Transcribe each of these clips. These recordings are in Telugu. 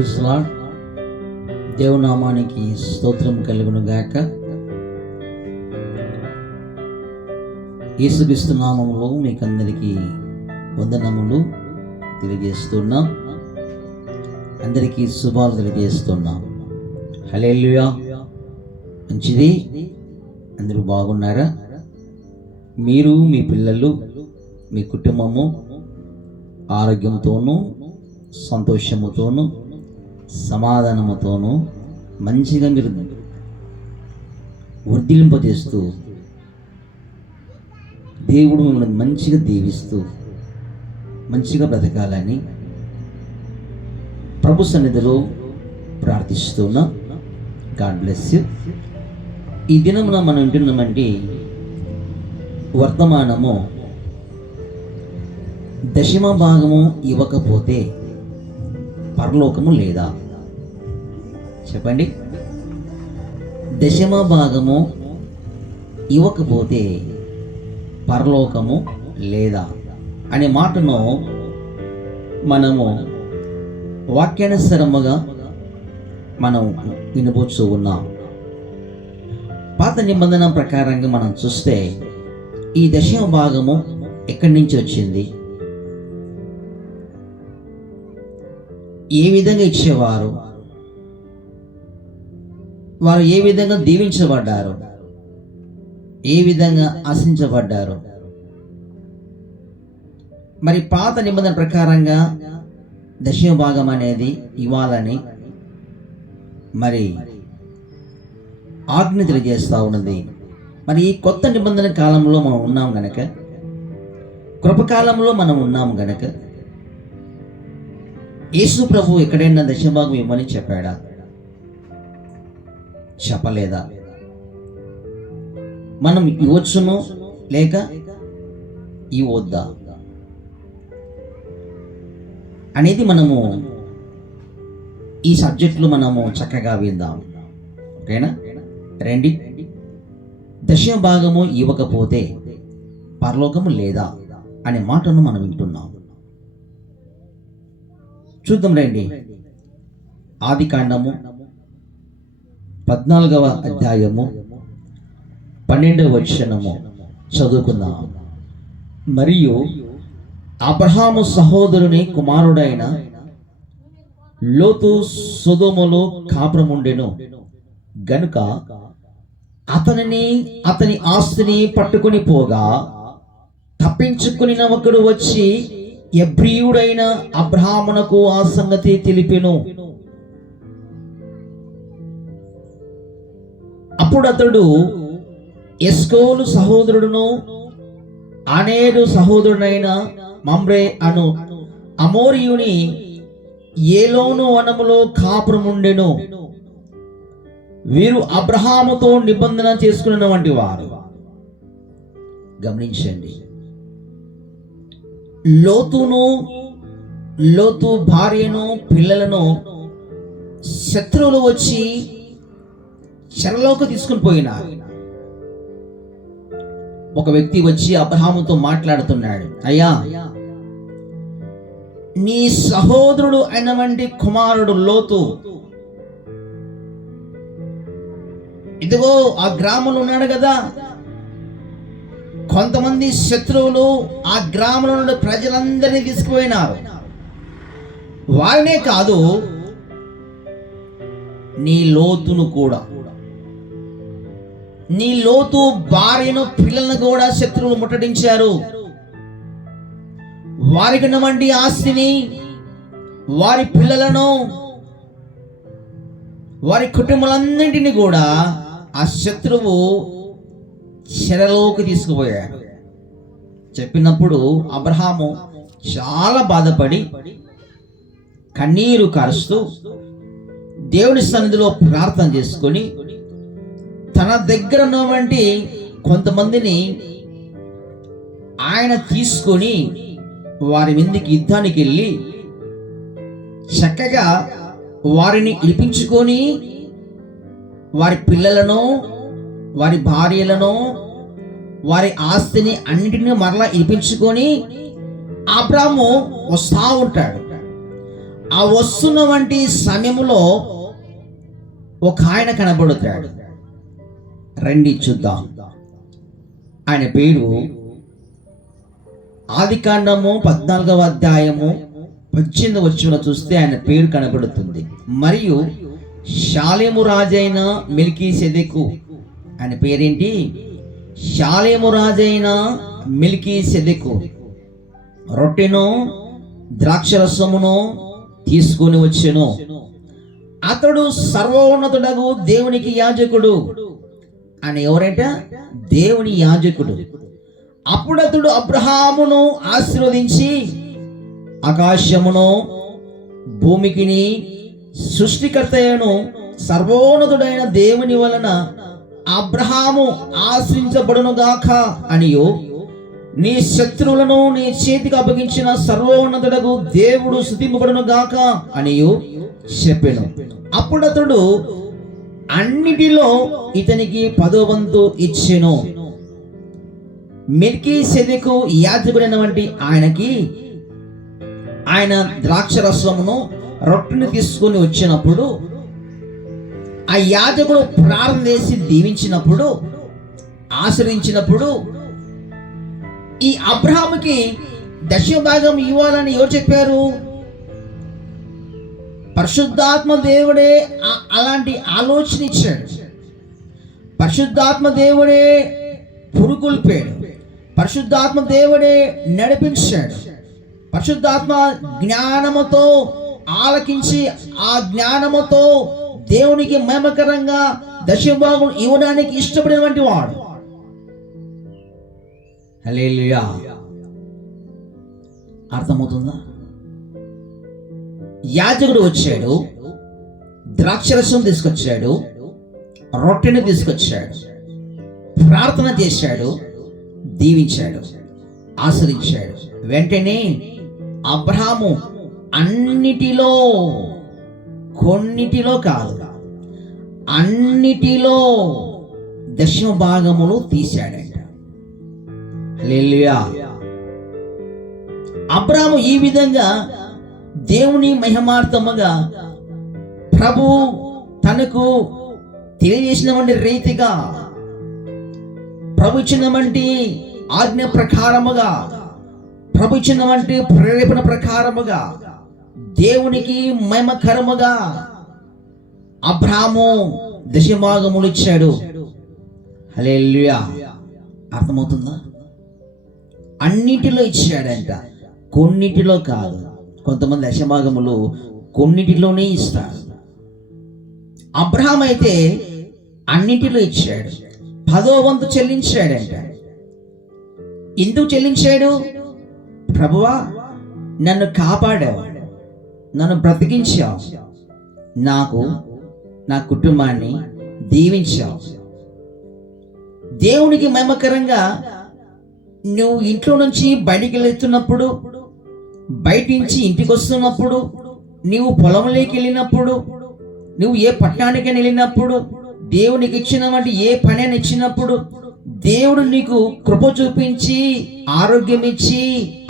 Praise lord. దేవునామానికి స్తోత్రం కలుగును గాక. యేసుక్రీస్తు నామములో మీకందరికీ వందనములు తెలియజేస్తున్నాం. అందరికీ శుభాలు తెలియజేస్తున్నాం. హల్లెలూయా. మంచిది. అందరూ బాగున్నారా? మీరు, మీ పిల్లలు, మీ కుటుంబము ఆరోగ్యంతోనూ, సంతోషముతోనూ, సమాధానముతోనూ మంచిగా మీరు వర్ధిలింపజేస్తూ, దేవుడు మిమ్మల్ని మంచిగా దీవిస్తూ మంచిగా బ్రతకాలని ప్రభు సన్నిధిలో ప్రార్థిస్తున్నా. God bless you. ఈ దినమున మనం వింటున్నామంటే వర్తమానము, దశమ భాగము ఇవ్వకపోతే పరలోకము లేదా? చెప్పండి. దశమ భాగము ఇవ్వకపోతే పరలోకము లేదా అనే మాటను మనము వాక్యానుసారముగా మనం వినబోతూ ఉన్నాం. పాత నిబంధన ప్రకారంగా మనం చూస్తే ఈ దశమ భాగము ఎక్కడి నుంచి వచ్చింది, ఏ విధంగా ఇచ్చేవారు, వారు ఏ విధంగా దీవించబడ్డారు, ఏ విధంగా ఆశించబడ్డారు. మరి పాత నిబంధన ప్రకారంగా దశమ భాగం అనేది ఇవ్వాలని మరి ఆజ్ఞ తెలియజేస్తూ ఉన్నది. మరి ఈ కొత్త నిబంధన కాలంలో మనం ఉన్నాం గనక, కృపకాలంలో మనం ఉన్నాం గనక, యేసు ప్రభు ఎక్కడైనా దశభాగం ఇవ్వమని చెప్పాడా? చెప్పలేదా? మనం ఇవ్వచ్చును లేక ఇవ్వద్దా అనేది మనము ఈ సబ్జెక్టులో మనము చక్కగా విందాం. ఓకేనా? రండి. దశమ భాగము ఇవ్వకపోతే పరలోకము లేదా అనే మాటను మనం వింటున్నాం. చూద్దాం రండి. ఆదికాండము 14వ అధ్యాయము 12వ వచనము చదువుకుందాం. మరియు అబ్రహాము సహోదరుని కుమారుడైన లోతు సొదొములో కాపురముండెను గనుక అతనిని, అతని ఆస్తిని పట్టుకుని పోగా తప్పించుకుని ఒకడు వచ్చి ఎబ్రీయుడైన అబ్రహామునకు ఆ సంగతి తెలిపెను. అప్పుడు అతడు ఎస్కోలు సహోదరుడును అనేడు సహోదరుడైన మమ్రే అను అమోరియుని ఏలోను వనములో కాపురముండెను. వీరు అబ్రహాముతో నిబంధన చేసుకున్న వంటి వారు. గమనించండి. లోతు భార్యను, పిల్లలను శత్రువులు వచ్చి చెరలోకి తీసుకుని పోయినారు. ఒక వ్యక్తి వచ్చి అబ్రహాముతో మాట్లాడుతున్నాడు. అయ్యా, నీ సహోదరుడు అయినటువంటి కుమారుడు లోతు ఇదిగో ఆ గ్రామంలో ఉన్నాడు కదా. కొంతమంది శత్రువులు ఆ గ్రామంలో నుండి ప్రజలందరినీ తీసుకుపోయినారు. వారినే కాదు, నీ లోతును కూడా, నీ లోతు భార్యను, పిల్లలను కూడా శత్రువులు ముట్టడించారు. వారికి ఉన్నటువంటి ఆస్తిని, వారి పిల్లలను, వారి కుటుంబాలన్నింటినీ కూడా ఆ శత్రువు చెరలోకి తీసుకుపోయాడు. చెప్పినప్పుడు అబ్రహాము చాలా బాధపడి కన్నీరు కారుస్తూ దేవుని సన్నిధిలో ప్రార్థన చేసుకొని తన దగ్గర ఉన్నటువంటి కొంతమందిని ఆయన తీసుకొని వారి మీదకి యుద్ధానికి వెళ్ళి చక్కగా వారిని ఇడిపించుకొని వారి పిల్లలను, వారి భార్యలను, వారి ఆస్తిని అన్నిటిని మరలా ఇప్పించుకొని అబ్రాము వస్తా ఉంటాడు. ఆ వస్తున్న వంటి సమయంలో ఒక ఆయన కనబడుతాడు. రండి చూద్దాం. ఆయన పేరు ఆదికాండము 14వ అధ్యాయము 18వ వచనంలో చూస్తే ఆయన పేరు కనబడుతుంది. మరియు షాలేము రాజైన మెల్కీసెదెకు, ఆయన పేరేంటి? షాలేము రాజైన మెల్కీసెదెకు రొట్టెను ద్రాక్షరసమును తీసుకొని వచ్చెను. అతడు సర్వోన్నతుడగు దేవునికి యాజకుడు. ఆయన ఎవరంట? దేవుని యాజకుడు. అప్పుడు అతడు అబ్రహామును ఆశీర్వదించి, ఆకాశమును భూమికిని సృష్టికర్తయను సర్వోన్నతుడైన దేవుని వలన అబ్రహాము ఆశ్రయించబడునుగాక అనియు, నీ శత్రువులను నీ చేతికి అప్పగించిన సర్వోన్నతుడగు దేవుడు స్తుతింపబడునుగాక అనియు చెప్పెను. అప్పుడు అతడు అన్నిటిలో ఇతనికి 10వ వంతు ఇచ్చెను. మెల్కీసెదెకు యాజకుడైనటువంటి ఆయనకి ఆయన ద్రాక్షరసమును రొట్టెను తీసుకొని వచ్చినప్పుడు ఆ యాజకుడు ప్రార్థన చేసి దీవించినప్పుడు, ఆశ్రయించినప్పుడు ఈ అబ్రహాముకి దశభాగం ఇవ్వాలని ఎవరు చెప్పారు? పరిశుద్ధాత్మ దేవుడే అలాంటి ఆలోచన ఇచ్చాడు. పరిశుద్ధాత్మ దేవుడే పురుకొల్పాడు. పరిశుద్ధాత్మ దేవుడే నడిపించాడు. పరిశుద్ధాత్మ జ్ఞానముతో ఆలకించి ఆ జ్ఞానముతో దేవునికి మహిమకరంగా దశభాగం ఇవ్వడానికి ఇష్టపడినటువంటి వాడు. హల్లెలూయా. అర్థమవుతుందా? యాజకుడు వచ్చాడు, ద్రాక్షరసం తీసుకొచ్చాడు, రొట్టెను తీసుకొచ్చాడు, ప్రార్థన చేశాడు, దీవించాడు, ఆశ్రయించాడు. వెంటనే అబ్రహాము అన్నిటిలో, కొన్నిటిలో కాదు, అన్నిటిలో దశమ భాగములు తీశాడంట. హల్లెలూయా. అబ్రహాము ఈ విధంగా దేవుని మహిమార్థముగా ప్రభు తనకు తెలియజేసినటువంటి రీతిగా, ప్రభు ఇచ్చినటువంటి ఆజ్ఞ ప్రకారముగా, ప్రభు ఇచ్చినటువంటి ప్రేరేపణ ప్రకారముగా దేవునికి మహిమకరముగా అబ్రహాము దశభాగములు ఇచ్చాడు. హల్లెలూయా. అర్థమవుతుందా? అన్నిటిలో ఇచ్చాడంట, కొన్నిటిలో కాదు. కొంతమంది దశభాగములు కొన్నిటిలోనే ఇస్తారు. అబ్రహాం అయితే అన్నిటిలో ఇచ్చాడు. 10వ వంతు చెల్లించాడంట. ఎందుకు చెల్లించాడు? ప్రభువా, నన్ను కాపాడావు, నన్ను బ్రతికించావు, నాకు నా కుటుంబాన్ని దీవించావు. దేవునికి మహిమకరంగా నువ్వు ఇంట్లో నుంచి బయటికి వెళ్తున్నప్పుడు, బయట నుంచి ఇంటికి వస్తున్నప్పుడు, నీవు పొలంలోకి వెళ్ళినప్పుడు, నువ్వు ఏ పట్టణానికి వెళ్ళినప్పుడు, దేవునికి ఇచ్చినటువంటి ఏ పని ఇచ్చినప్పుడు దేవుడు నీకు కృప చూపించి, ఆరోగ్యం ఇచ్చి,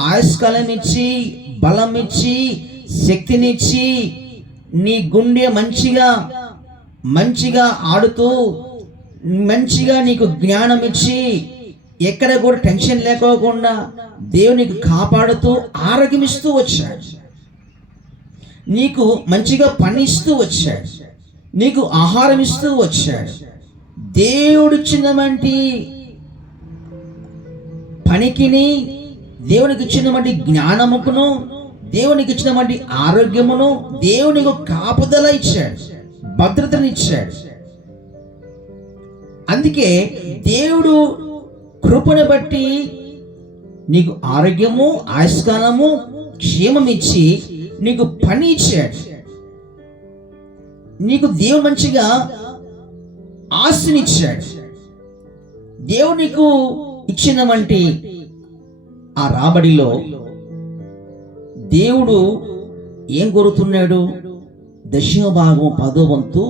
ఆయుష్కాలం ఇచ్చి, బలం ఇచ్చి, శక్తినిచ్చి, నీ గుండె మంచిగా ఆడుతూ, మంచిగా నీకు జ్ఞానం ఇచ్చి, ఎక్కడ కూడా టెన్షన్ లేకోకుండా దేవునికి కాపాడుతూ ఆరోగ్యం ఇస్తూ వచ్చాడు. నీకు మంచిగా పని ఇస్తూ వచ్చాడు, నీకు ఆహారం ఇస్తూ వచ్చాడు. దేవుడిచ్చినటువంటి పనికిని, దేవునికి ఇచ్చినటువంటి జ్ఞానముకును, దేవునికి ఇచ్చినటువంటి ఆరోగ్యమును, దేవునికి కాపుదల ఇచ్చాడు, భద్రతనిచ్చాడు. అందుకే దేవుడు కృపను బట్టి నీకు ఆరోగ్యము, ఆయుష్కాలము, క్షేమం ఇచ్చి నీకు పని ఇచ్చాడు. నీకు దేవుడు మంచిగా ఆస్తినిచ్చాడు. దేవుడు నీకు ఇచ్చినటువంటి ఆ రాబడిలో దేవుడు ఏం కోరుతున్నాడు? దశమ భాగం 10వ వంతు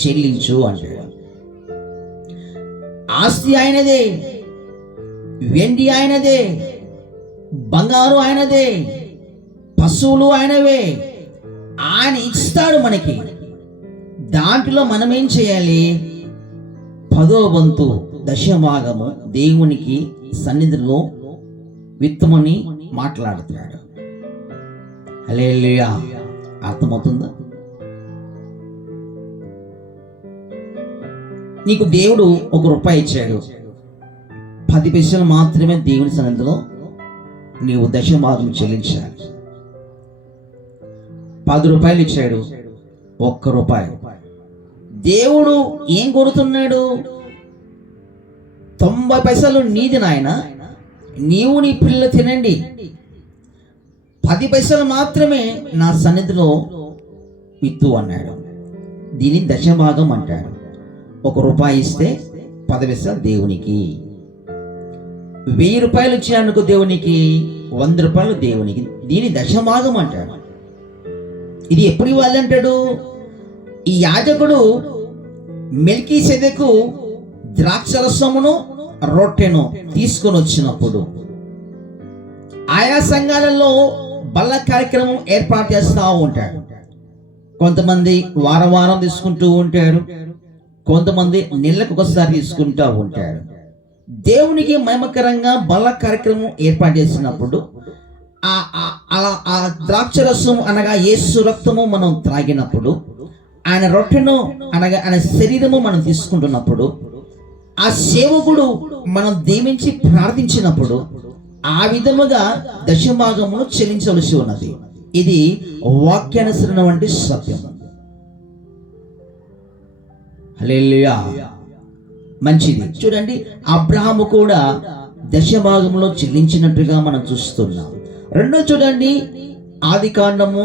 చెల్లించు అంటాడు. ఆస్తి ఆయనదే, వెండి ఆయనదే, బంగారు ఆయనదే, పశువులు ఆయనవే, ఆయన ఇస్తాడు మనకి. దాంట్లో మనం ఏం చేయాలి? 10వ వంతు దశభాగము దేవునికి సన్నిధిలో విత్తమని మాట్లాడుతున్నాడు. హల్లెలూయా. అర్థమవుతుందా? నీకు దేవుడు ₹1 ఇచ్చాడు, 10 పైసలు మాత్రమే దేవుని సన్నిధిలో నీవు దశభాగం చెల్లించాలి. ₹10 ఇచ్చాడు, ₹1. దేవుడు ఏం కోరుతున్నాడు? 90 పైసలు నీది నాయన, నీవు నీ పిల్లలు తినండి, 10 పైసలు మాత్రమే నా సన్నిధిలో విత్తు అన్నాడు. దీని దశభాగం అంటాడు. ₹1 ఇస్తే 10 పైసలు దేవునికి, ₹1000 ఇచ్చినందుకు దేవునికి, ₹100 దేవునికి. దీని దశభాగం అంటాడు. ఇది ఎప్పుడు ఇవ్వాలి అంటాడు? ఈ యాజకుడు మెల్కీసెదెకు ద్రాక్షరసమును రొట్టెను తీసుకొని వచ్చినప్పుడు ఆయా సంఘాలలో బల్ల కార్యక్రమం ఏర్పాటు చేస్తూ ఉంటాడు. కొంతమంది వారం తీసుకుంటూ ఉంటారు, కొంతమంది నెలకు ఒకసారి తీసుకుంటూ ఉంటారు. దేవునికి మహిమకరంగా బల్ల కార్యక్రమం ఏర్పాటు చేసినప్పుడు ఆ ద్రాక్షరసం అనగా యేసు రక్తము మనం త్రాగినప్పుడు, ఆయన రొట్టెను అనగా ఆయన శరీరము మనం తీసుకుంటున్నప్పుడు, ఆ సేవకుడు మనం దీవించి ప్రార్థించినప్పుడు ఆ విధముగా దశభాగమును చెల్లించవలసి ఉన్నది. ఇది వాక్యానుసరణ వంటి సత్యం. హల్లెలూయా. మంచిది. చూడండి, అబ్రహాము కూడా దశభాగంలో చెల్లించినట్టుగా మనం చూస్తున్నాం. రెండో చూడండి, ఆదికాండము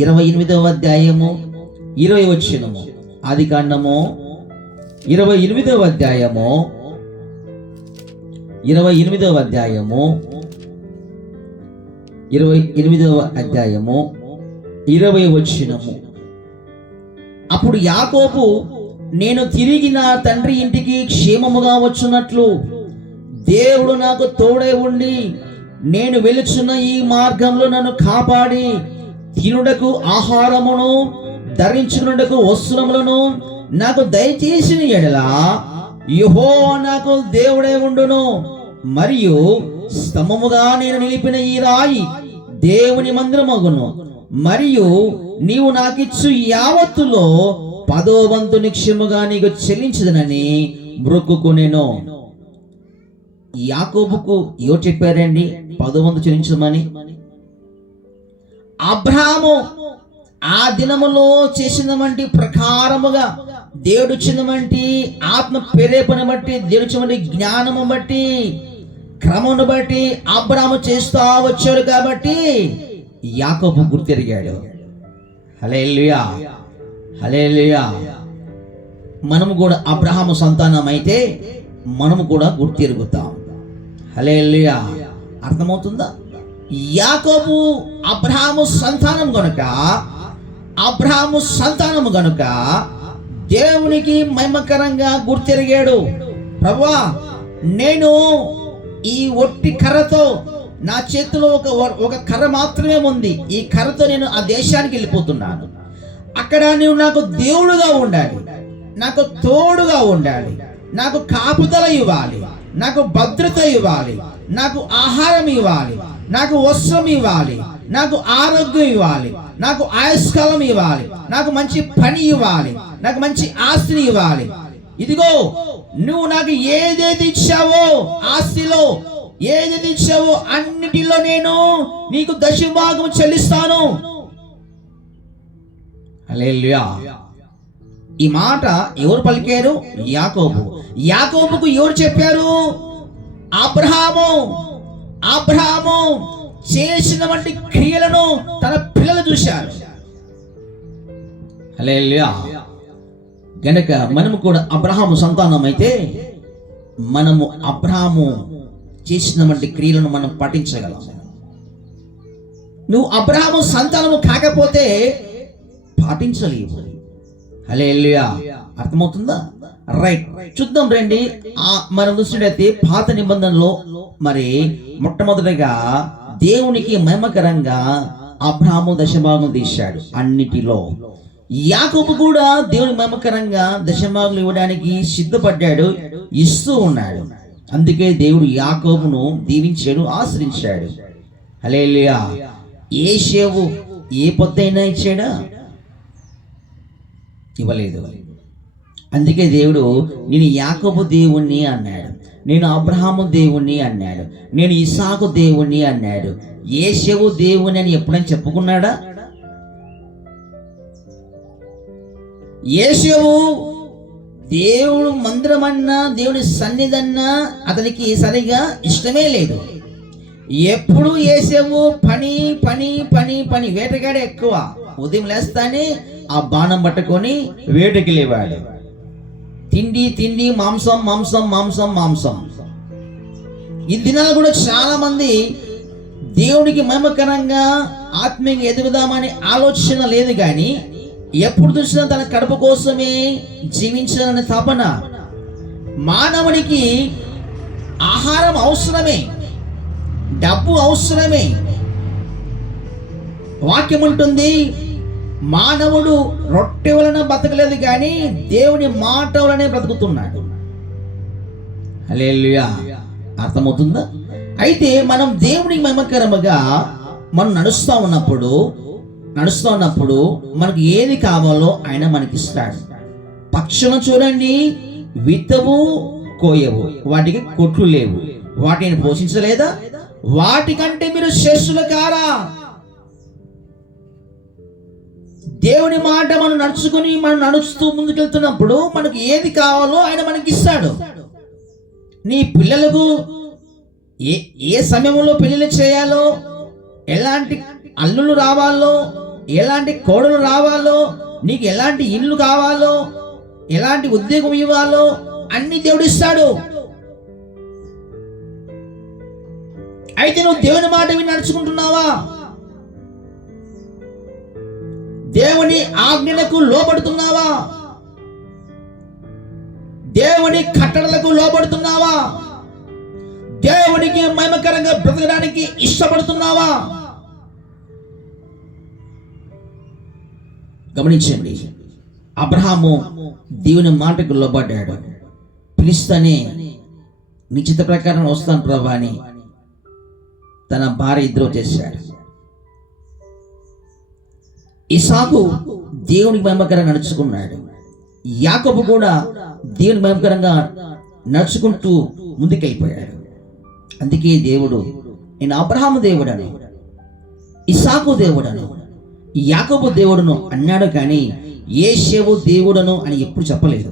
28వ అధ్యాయము 20వ వచనము. ఆదికాండము 28వ అధ్యాయము 28వ అధ్యాయము 20వ వచనము. అప్పుడు యాకోబు, నేను తిరిగి నా తండ్రి ఇంటికి క్షేమముగా వచ్చున్నట్లు దేవుడు నాకు తోడై ఉండి నేను వెలుచున్న ఈ మార్గంలో నన్ను కాపాడి తినుటకు ఆహారమును ధరించుకున్నటకు వస్త్రములను నాకు దయచేసిన ఎడల యెహోవా నాకు దేవుడే ఉండును. మరియు స్తంభముగా నేను నిలిపిన ఈ రాయి దేవుని మందిరమగును. మరియు నీవు నాకిచ్చు యావత్తులో 10వ వంతు నిక్షేమముగా నీకు చెల్లించదనని మొక్కుకొనెను. యాకోబుకు ఎవరు చెప్పారండి 10వ వంతు చెల్లించమని? అబ్రహాము ఆ దినములో చేసిన వంటి ప్రకారముగా దేవుడు ఇచ్చిన వంటి ఆత్మ ప్రేరేపణ బట్టి, దేవుడు ఇచ్చిన వంటి జ్ఞానము బట్టి, క్రమమును బట్టి అబ్రహాము చేస్తూ వచ్చాడు. కాబట్టి యాకోబు గుర్తెరిగాడు. హల్లెలూయా, హల్లెలూయా. మనము కూడా అబ్రహాము సంతానం అయితే మనము కూడా గుర్తెరుగుతాం. హల్లెలూయా. అర్థమవుతుందా? యాకోబు అబ్రహాము సంతానము గనుక దేవునికి మహిమకరంగా గుర్తెరిగాడు. ప్రభువా, నేను ఈ ఒట్టి కర్రతో, నా చేతిలో ఒక కర్ర మాత్రమే ఉంది, ఈ కర్రతో నేను ఆ దేశానికి వెళ్ళిపోతున్నాను. అక్కడ నువ్వు నాకు దేవుడుగా ఉండాలి, నాకు తోడుగా ఉండాలి, నాకు కాపుదల ఇవ్వాలి, నాకు భద్రత ఇవ్వాలి, నాకు ఆహారం ఇవ్వాలి, నాకు వస్త్రం ఇవ్వాలి, నాకు ఆరోగ్యం ఇవ్వాలి, నాకు ఆయుష్కాలం ఇవ్వాలి, నాకు మంచి పని ఇవ్వాలి, నాకు మంచి ఆస్తిని ఇవ్వాలి. ఇదిగో నువ్వు నాకు ఏదేది ఇచ్చావో, ఆస్తిలో ఏదేది ఇచ్చావో అన్నిటిలో నేను నీకు దశభాగం చెల్లిస్తాను. హల్లెలూయా. ఈ మాట ఎవరు పలికారు? యాకోబు. యాకోబుకు ఎవరు చెప్పారు? అబ్రహాము చేసిన వంటి క్రియలను తన పిల్లలు చూశారు. హల్లెలూయా. గనుక మనము కూడా అబ్రహాము సంతానం అయితే మనము అబ్రహాము చేసిన వంటి క్రియలను మనం పాటించగలం. నువ్వు అబ్రహాము సంతానము కాకపోతే పాటించలేవు. హల్లెలూయా. అర్థమవుతుందా? రైట్, చూద్దాం రండి. మనం చూసినట్లయితే పాత నిబంధనలో మరి మొట్టమొదటిగా దేవునికి మహిమకరంగా అబ్రహాము దశభాగం తీశాడు అన్నిటిలో. యాకోబు కూడా దేవుని మహిమకరంగా దశభాగం ఇవ్వడానికి సిద్ధపడ్డాడు, ఇస్తూ ఉన్నాడు. అందుకే దేవుడు యాకోబును దీవించాడు, ఆశ్రయించాడు. హల్లెలూయా. యేషేవు ఏ పొద్దైనా ఇచ్చాడా? ఇవ్వలేదు. అందుకే దేవుడు నేను యాకోబు దేవుణ్ణి అన్నాడు, నేను అబ్రహాము దేవుణ్ణి అన్నాడు, నేను ఇసాకు దేవుణ్ణి అన్నాడు. యేషేవు దేవుని అని ఎప్పుడైనా చెప్పుకున్నాడా? యేషేవు దేవుడు మందిరమన్నా దేవుని సన్నిధన్నా అతనికి సరిగా ఇష్టమే లేదు. ఎప్పుడు యేషేవు పని పని పని పని, వేటగాడే ఎక్కువ. ఉదయం లేస్తానే ఆ బాణం పట్టుకొని వేటకి లేవాడు. తిండి తిండి, మాంసం మాంసం మాంసం మాంసం. ఈ దినాలు కూడా చాలా మంది దేవునికి మహిమకరంగా ఆత్మీయంగా ఎదుగుదామని ఆలోచన లేదు, కానీ ఎప్పుడు చూసినా తన కడుపు కోసమే జీవించాలనే తపన. మానవునికి ఆహారం అవసరమే, డబ్బు అవసరమే. వాక్యం ఉంటుంది, మానవుడు రొట్టె వలన బతకలేదు కానీ దేవుని మాట వలనే బ్రతుకుతున్నాడు. హల్లెలూయా. అర్థమవుతుందా? అయితే మనం దేవునికి మహిమకరముగా మనం నడుస్తూ ఉన్నప్పుడు మనకు ఏది కావాలో ఆయన మనకిస్తాడు. పక్షులను చూడండి, విత్తవు కోయవు, వాటికి కొట్లు లేవు, వాటిని పోషించలేదా? వాటికంటే మీరు శ్రేష్ఠులు కారా? దేవుని మాట మనం నడుస్తూ ముందుకెళ్తున్నప్పుడు మనకు ఏది కావాలో ఆయన మనకి ఇస్తాడు. నీ పిల్లలకు ఏ సమయంలో పెళ్లిళ్ళు చేయాలో, ఎలాంటి అల్లులు రావాలో, ఎలాంటి కోడలు రావాలో, నీకు ఎలాంటి ఇల్లు కావాలో, ఎలాంటి ఉద్యోగం ఇవ్వాలో అన్ని దేవుడు ఇస్తాడు. అయితే నువ్వు దేవుని మాట విని నడుచుకుంటున్నావా? దేవుని ఆజ్ఞలకు లోబడుతున్నావా? దేవుని కట్టడలకు లోబడుతున్నావా? దేవునికి మహిమకరంగా బ్రతకడానికి ఇష్టపడుతున్నావా? గమనించండి, అబ్రహాము దేవుని మాటకు లోబడ్డాడు. పిలిస్తేనే నిశ్చిత ప్రకారం వస్తాను ప్రభా అని తన భార్య ఇద్దరు చేశాడు. ఇసాకు దేవునికి మహిమకరంగా నడుచుకున్నాడు. యాకోబు కూడా దేవుని మహిమకరంగా నడుచుకుంటూ ముందుకెళ్ళిపోయాడు. అందుకే దేవుడు నేను అబ్రహాము దేవుడను, ఇసాకు దేవుడను, యాకోబు దేవుడును అన్నాడు, కానీ యేషేవు దేవుడను అని ఎప్పుడు చెప్పలేదు.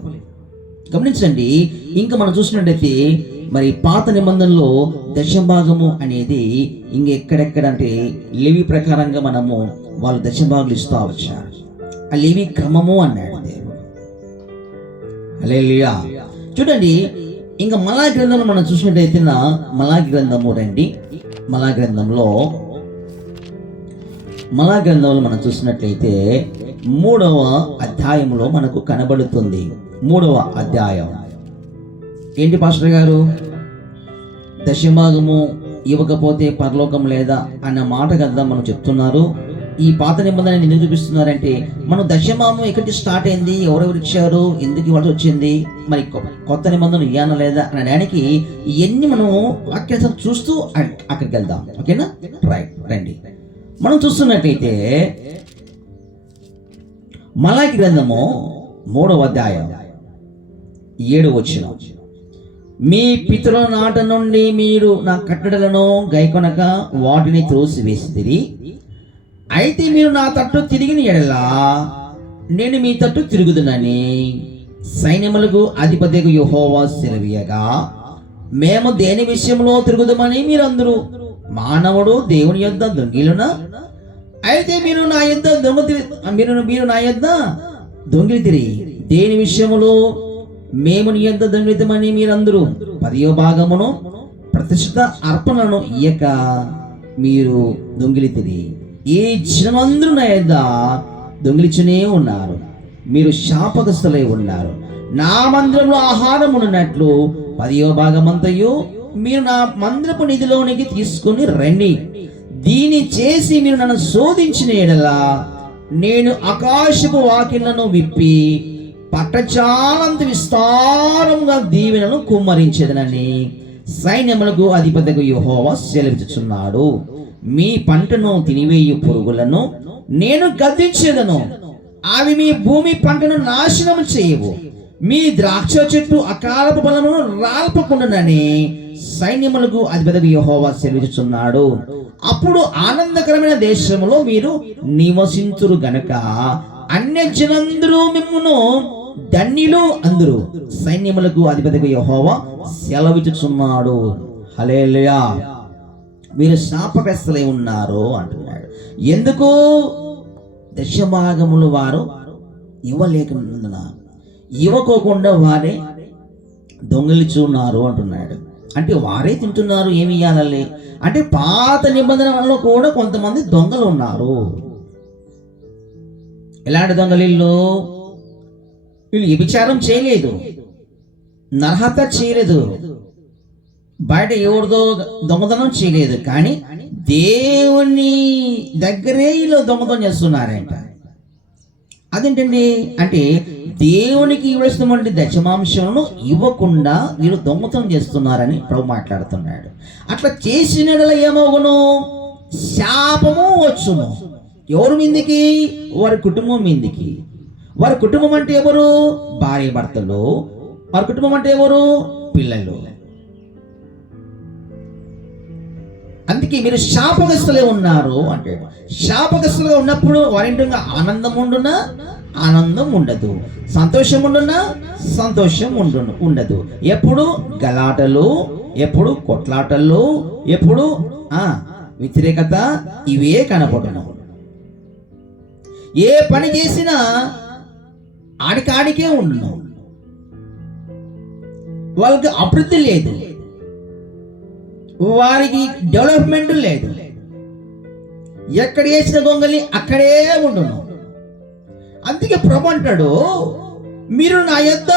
గమనించండి. ఇంకా మనం చూసినట్టయితే మరి పాత నిబంధనలో దశభాగము అనేది ఇంకెక్కడెక్కడ అంటే లేవి ప్రకారంగా మనము వాళ్ళు దశభాగులు ఇస్తూ వచ్చారు. ఆ లేవి క్రమము అన్నాడు దేవుడు. హల్లెలూయా. చూడండి, ఇంకా మలా గ్రంథంలో మనం చూసినట్టయితే మలా గ్రంథము రండి. మలా గ్రంథంలో మనం చూసినట్లయితే 3వ అధ్యాయంలో మనకు కనబడుతుంది. 3వ అధ్యాయం ఏంటి పాస్టర్ గారు? దశభాగము ఇవ్వకపోతే పరలోకం లేదా అన్న మాట కదా మనం చెప్తున్నారు. ఈ పాత నిబంధన ఎందుకు చూపిస్తున్నారంటే, మనం దశభాగం ఎక్కడి స్టార్ట్ అయింది, ఎవరెవరు ఇచ్చారు, ఎందుకు ఇవ్వాల్సి వచ్చింది, మరి కొత్త నిబంధన ఇవ్వనా లేదా అనడానికి ఇవన్నీ మనం వాక్యాన్ని చూస్తూ అక్కడికి వెళ్దాం. ఓకేనా? రైట్, రండి. మనం చూస్తున్నట్లయితే మలాకి గ్రంథము 3వ అధ్యాయం 7వ వచనం, మీ పితరుల నాట నుండి మీరు నా కట్టడలను గైకొనక వాటిని త్రోసివేసితిరి. అయితే మీరు నా తట్టు తిరిగిన ఎడలా నేను మీ తట్టు తిరుగుదునని సైన్యములకు అధిపతికి యెహోవా సెలవీయగా, మేము దేని విషయంలో తిరుగుదామని మీరందరూ, మానవుడు దేవుని యొద్ద దొంగిలునా? అయితే మీరు నా యొద్ద దొంగిలితిరి. దేని విషయములో? మేము నీ యొద్ద దొంగిలితమని మీరందరూ 10వ భాగమును ప్రతిష్ఠిత అర్పణను ఇయ్యక మీరు దొంగిలితిరి. ఈ జనమందరూ నా యొద్ద దొంగిలిచునే ఉన్నారు. మీరు శాపగ్రస్తులై ఉన్నారు. నా మందిరంలో ఆహారం ఉన్నట్లు 10వ భాగమంతయు మీరు నా మందిరపు నిధిలోనికి తీసుకుని రండి. దీని చేసి మీరు నన్ను శోధించిన ఎడలా నేను ఆకాశపు వాకిళ్లను విప్పి పట్టచాలంత విస్తారంగా దీవెనను కుమ్మరించేదనని సైన్యములకు అధిపతిగా యెహోవా సెలవిస్తున్నాడు. మీ పంటను తినివేయు పురుగులను నేను గద్దించేదను, అవి మీ భూమి పంటను నాశనం చేయవు. మీ ద్రాక్ష చెట్టు అకాలపు ఫలమును రాల్పకుండానని సైన్యములకు అధిపతిగా యెహోవా సెలవిస్తున్నాడు. అప్పుడు ఆనందకరమైన దేశములో మీరు నివసించురు గనుక అన్యజనులందరూ మిమ్మును ధన్యులు అందరూ. సైన్యములకు అధిపతిగా యెహోవా సెలవిస్తున్నాడు. హల్లెలూయా. మీరు శాపగ్రస్తులై ఉన్నారు అంటున్నాడు. ఎందుకు? దశభాగములు వారు ఇవ్వలేకున్నందున, ఇవ్వకోకుండా వారే దొంగిలిచున్నారు అంటున్నాడు. అంటే వారే తింటున్నారు, ఏమి ఇవ్వాలి అంటే పాత నిబంధనలలో కూడా కొంతమంది దొంగలు ఉన్నారు. ఎలాంటి దొంగలు? వీళ్ళు వ్యభిచారం చేయలేదు, నరహత చేయలేదు, బయట ఎవరిదో దొంగతనం చేయలేదు, కానీ దేవుని దగ్గరే వీళ్ళు దొంగతనం చేస్తున్నారంట. అదేంటండి అంటే దేవునికి ఇవ్వాల్సినటువంటి దశమాంశమును ఇవ్వకుండా వీళ్ళు దొంగతనం చేస్తున్నారని ప్రభు మాట్లాడుతున్నాడు. అట్లా చేసిన ఏమవును? శాపము వచ్చును. ఎవరి మీదికి? వారి కుటుంబం మీదికి. వారి కుటుంబం అంటే ఎవరు? భార్య భర్తలు. వారి కుటుంబం అంటే ఎవరు? పిల్లలు. అందుకే మీరు శాపగ్రస్తులే ఉన్నారు అంటే, శాపగ్రస్తులుగా ఉన్నప్పుడు వారింటిగా ఆనందం ఉండునా? ఆనందం ఉండదు. సంతోషం ఉండునా? సంతోషం ఉండదు. ఎప్పుడు గలాటలు, ఎప్పుడు కొట్లాటలు, ఎప్పుడు వ్యతిరేకత, ఇవే కనపడను. ఏ పని చేసినా ఆడికాడికే ఉండును. వాళ్ళకి అభివృద్ధి లేదు, వారికి డెవలప్మెంట్ లేదు. ఎక్కడ వేసిన గొంగలి అక్కడే ఉండును. అందుకే ప్రభు అంటాడు, మీరు నా యొద్ద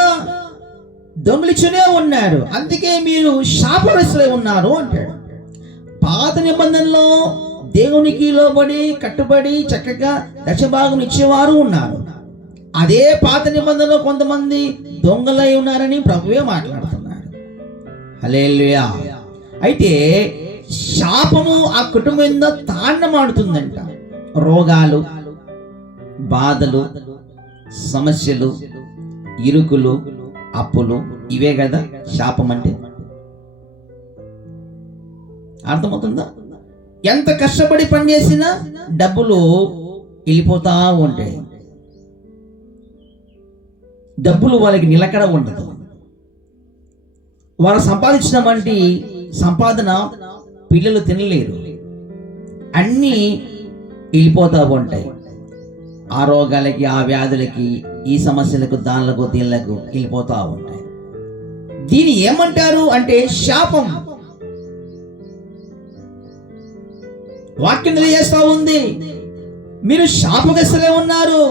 దొంగిలిచునే ఉన్నారు, అందుకే మీరు శాపగ్రస్తులై ఉన్నారు అంటాడు. పాత నిబంధనలో దేవునికి లోబడి కట్టుబడి చక్కగా దశభాగం ఇచ్చేవారు ఉన్నారు. అదే పాత నిబంధనలో కొంతమంది దొంగలై ఉన్నారని ప్రభువే మాట్లాడుతున్నాడు. హల్లెలూయా. అయితే శాపము ఆ కుటుంబం మీద తాండమాడుతుందంట. రోగాలు, బాధలు, సమస్యలు, ఇరుకులు, అప్పులు, ఇవే కదా శాపం అంటే. అర్థమవుతుందా? ఎంత కష్టపడి పని చేసినా డబ్బులు వెళ్ళిపోతా ఉంటాయి. డబ్బులు వాళ్ళకి నిలకడ ఉండదు. వాళ్ళు సంపాదించిన వంటి సంపాదన పిల్లలు తినలేరు, అన్నీ వెళ్ళిపోతూ ఉంటాయి. ఆ రోగాలకి, ఆ వ్యాధులకి, ఈ సమస్యలకు, దానిలకు, దీనిలకు వెళ్ళిపోతూ ఉంటాయి. దీన్ని ఏమంటారు అంటే శాపం. వాక్యం తెలియజేస్తా ఉంది, మీరు శాపగ్రస్తులే ఉన్నారు.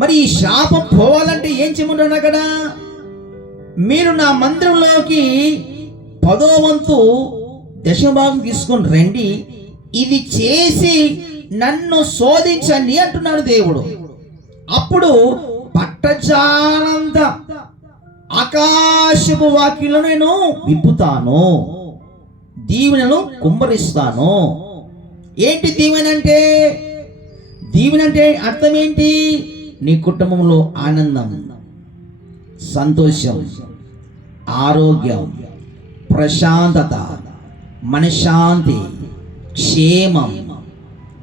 మరి ఈ శాపం పోవాలంటే ఏం చేయమంటున్నారు అక్కడ? మీరు నా మందిరంలోకి 10వ వంతు దశభాగం తీసుకొని రండి, ఇది చేసి నన్ను శోధించండి అంటున్నాడు దేవుడు. అప్పుడు పట్టజాలంత ఆకాశపు వాకిలను నేను విప్పుతాను, దీవెనలు కుమ్మరిస్తాను. ఏంటి దీవెన అంటే? దీవెన అంటే అర్థం ఏంటి? నీ కుటుంబంలో ఆనందం, సంతోషం, ఆరోగ్యం, ప్రశాంతత, మనశ్శాంతి, క్షేమం.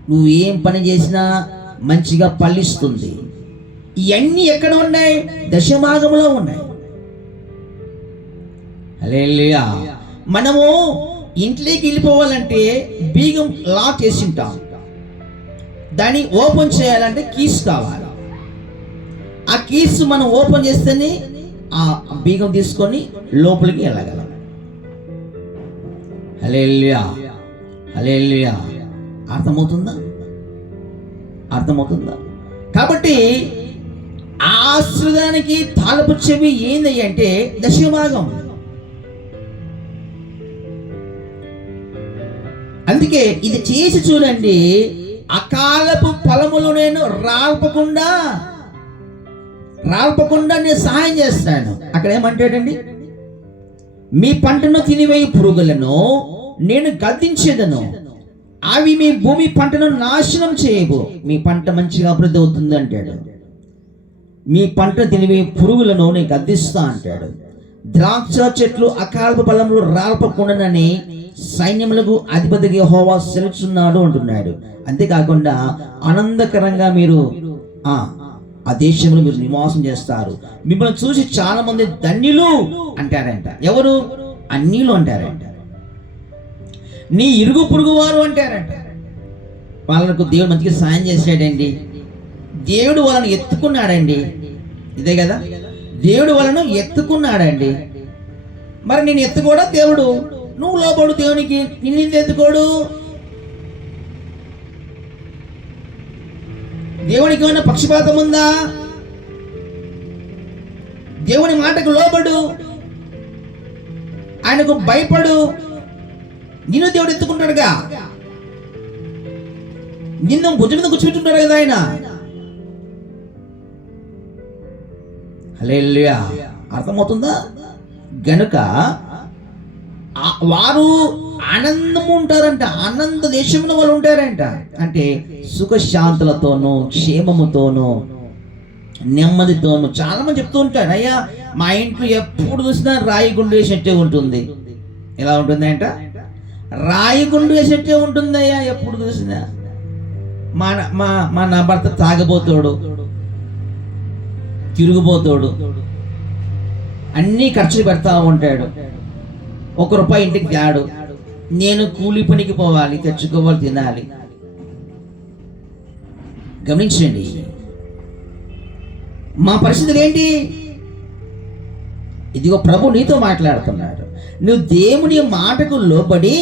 నువ్వు ఏం పని చేసినా మంచిగా ఫలిస్తుంది. ఇవన్నీ ఎక్కడ ఉన్నాయి? దశభాగంలో ఉన్నాయి. హల్లెలూయా. మనము ఇంట్లోకి వెళ్ళిపోవాలంటే బీగం లాక్ చేసి ఉంటాం, దాన్ని ఓపెన్ చేయాలంటే కీస్ కావాలి. ఆ కీస్ మనం ఓపెన్ చేస్తేనే ఆ బీగం తీసుకొని లోపలికి వెళ్ళగలం. హల్లెలూయా, హల్లెలూయా. అర్థమవుతుందా? అర్థమవుతుందా? కాబట్టి ఆశ్రదానికి తాళపు చెవి ఏంది అంటే దశభాగం. అందుకే అందుకే ఇది చేసి చూడండి, అకాలపు ఫలములు నేను రాల్పకుండా నేను సహాయం చేస్తాను. అక్కడ ఏమంటాడండి, మీ పంటను తినివేయి పురుగులను నేను గద్దించేదను, అవి మీ భూమి పంటను నాశనం చేయవు, మీ పంట మంచిగా అభివృద్ధి అవుతుంది అంటాడు. మీ పంట తినివేయి పురుగులను నేను గద్దిస్తా అంటాడు. ద్రాక్ష చెట్లు అకాల ఫలములు రాల్పకుండానని సైన్యములకు అధిపతిగా యెహోవా సెలవుచున్నాడు అంటున్నాడు. అంతేకాకుండా ఆనందకరంగా మీరు ఆ దేశంలో మీరు నివాసం చేస్తారు. మిమ్మల్ని చూసి చాలా మంది ధన్యులు అంటారంట. ఎవరు? అన్యులు అంటారంట. నీ ఇరుగు పొరుగు వారు అంటారంట. వాళ్ళకు దేవుడు మంచిగా సాయం చేశాడండి, దేవుడు వాళ్ళని ఎత్తుకున్నాడండి. ఇదే కదా, దేవుడు వాళ్ళను ఎత్తుకున్నాడండి. మరి నేను ఎత్తుకోడా దేవుడు? నువ్వు లోపడు దేవునికి, నిన్ను ఎత్తుకోడు. దేవునికి ఏమైనా పక్షపాతం ఉందా? దేవుని మాటకు లోబడు, ఆయనకు భయపడు. నిన్ను దేవుడు ఎత్తుకుంటాడుగా, నిన్ను భుజం మీద కూర్చుంటున్నాడు కదా ఆయన. హల్లెలూయా. అర్థమవుతుందా? గనుక వారు ఆనందము ఉంటారంట, ఆనంద దేశంలో వాళ్ళు ఉంటారంట. అంటే సుఖశాంతులతోనూ క్షేమముతోనూ నెమ్మదితోనూ. చాలా మంది చెప్తూ ఉంటారు, అయ్యా మా ఇంట్లో ఎప్పుడు చూసినా రాయి గుండు వేసినట్టే ఉంటుంది. ఎలా ఉంటుంది అంట? రాయి గుండు వేసినట్టే ఉంటుంది అయ్యా ఎప్పుడు చూసినా. మా నా భర్త తాగబోతాడు, తిరుగుబోతాడు, అన్నీ ఖర్చులు పెడతా ఉంటాడు, ₹1 ఇంటికి తేడు, నేను కూలి పనికి పోవాలి, తెచ్చుకోవాలి, తినాలి. గమనించండి, మా పరిస్థితులు ఏంటి? ఇదిగో ప్రభు నీతో మాట్లాడుతున్నాడు. నువ్వు దేవుని మాటకు లోబడి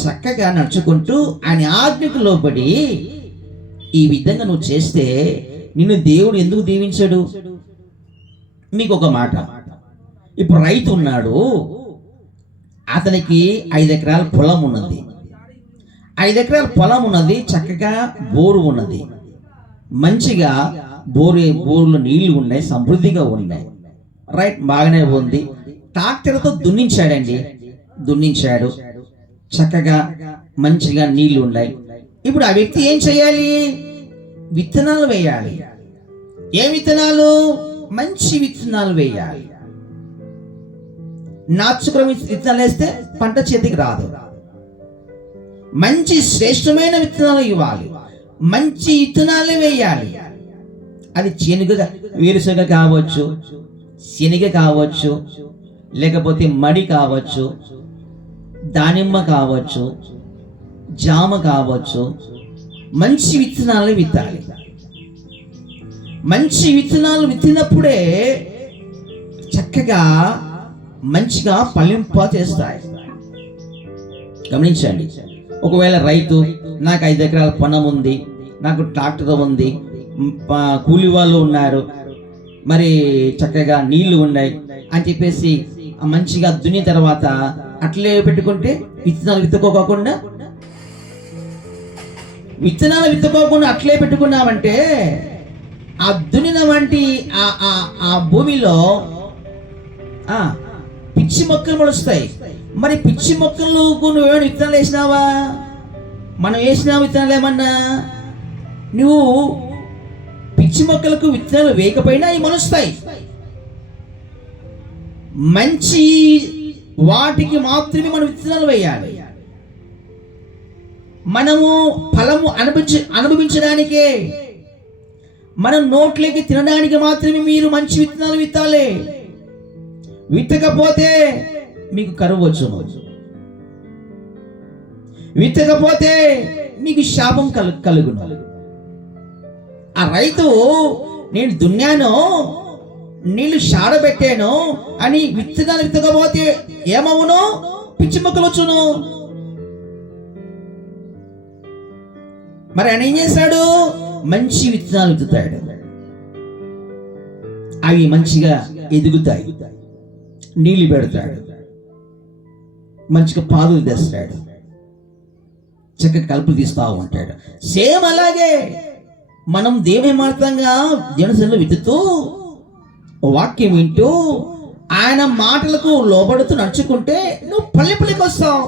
చక్కగా నడుచుకుంటూ ఆయన ఆజ్ఞకు లోబడి ఈ విధంగా నువ్వు చేస్తే నిన్ను దేవుడు ఎందుకు దీవించాడు? మీకు ఒక మాట, ఇప్పుడు రైతు ఉన్నాడు, అతనికి 5 ఎకరాల పొలం ఉన్నది. 5 ఎకరాల పొలం ఉన్నది, చక్కగా బోరు ఉన్నది, మంచిగా బోరులో నీళ్లు ఉన్నాయి, సమృద్ధిగా ఉన్నాయి. రైట్, బాగానే ఉంది. ట్రాక్టర్తో దున్నించాడండి, దున్నించాడు, చక్కగా మంచిగా నీళ్లు ఉన్నాయి. ఇప్పుడు ఆ వ్యక్తి ఏం చేయాలి? విత్తనాలు వేయాలి. ఏ విత్తనాలు? మంచి విత్తనాలు వేయాలి. నాచుకున్న విత్తనాలు వేస్తే పంట చేతికి రాదు. మంచి శ్రేష్టమైన విత్తనాలు ఇవ్వాలి, మంచి విత్తనాలు వేయాలి. అది వేరుశనగ కావచ్చు, శనగ కావచ్చు, లేకపోతే మడి కావచ్చు, దానిమ్మ కావచ్చు, జామ కావచ్చు. మంచి విత్తనాలు విత్తాలి. మంచి విత్తనాలు విత్తినప్పుడే చక్కగా మంచిగా ఫలింప చేస్తాయి. గమనించండి, ఒకవేళ రైతు నాకు 5 ఎకరాల పొలం ఉంది, నాకు ట్రాక్టర్ ఉంది, కూలి వాళ్ళు ఉన్నారు, మరి చక్కగా నీళ్లు ఉన్నాయి అని చెప్పేసి మంచిగా దున్ని తర్వాత అట్లే పెట్టుకుంటే విత్తనాలు విత్తుకోకుండా అట్లే పెట్టుకున్నామంటే ఆ దున్నిన వంటి ఆ భూమిలో పిచ్చి మొక్కలు మొలుస్తాయి. మరి పిచ్చి మొక్కలకు నువ్వేమైనా విత్తనాలు వేసినావా? మనం వేసిన విత్తనాలు ఏమన్నా? నువ్వు పిచ్చి మొక్కలకు విత్తనాలు వేయకపోయినా అవి మొలుస్తాయి. మంచి వాటికి మాత్రమే మనం విత్తనాలు వేయాలి. మనము ఫలము అనుభవించడానికే, మనం నోట్లోకి తినడానికి మాత్రమే మీరు మంచి విత్తనాలు విత్తాలి. విత్తకపోతే మీకు కరువు వచ్చును, విత్తకపోతే మీకు శాపం కలుగును. ఆ రైతు నేను దున్నాను, నీళ్లు షాడబెట్టాను అని విత్తనాలు విత్తకపోతే ఏమవును? పిచ్చి మొక్కలు వచ్చును. మరి ఆయన ఏం చేశాడు? మంచి విత్తనాలు విత్తుతాడు, అవి మంచిగా ఎదుగుతాయి, నీళ్లు పెడతాడు, మంచిగా పాదులు తెస్తాడు. చక్కగా కలుపు తీస్తూ ఉంటాడు. సేమ్ అలాగే మనం దేవుని మార్గంగా దేవుని సన్నిధిలో విత్తుతూ వాక్యం వింటూ ఆయన మాటలకు లోబడుతూ నడుచుకుంటే నువ్వు పల్లెపల్లికి వస్తావు.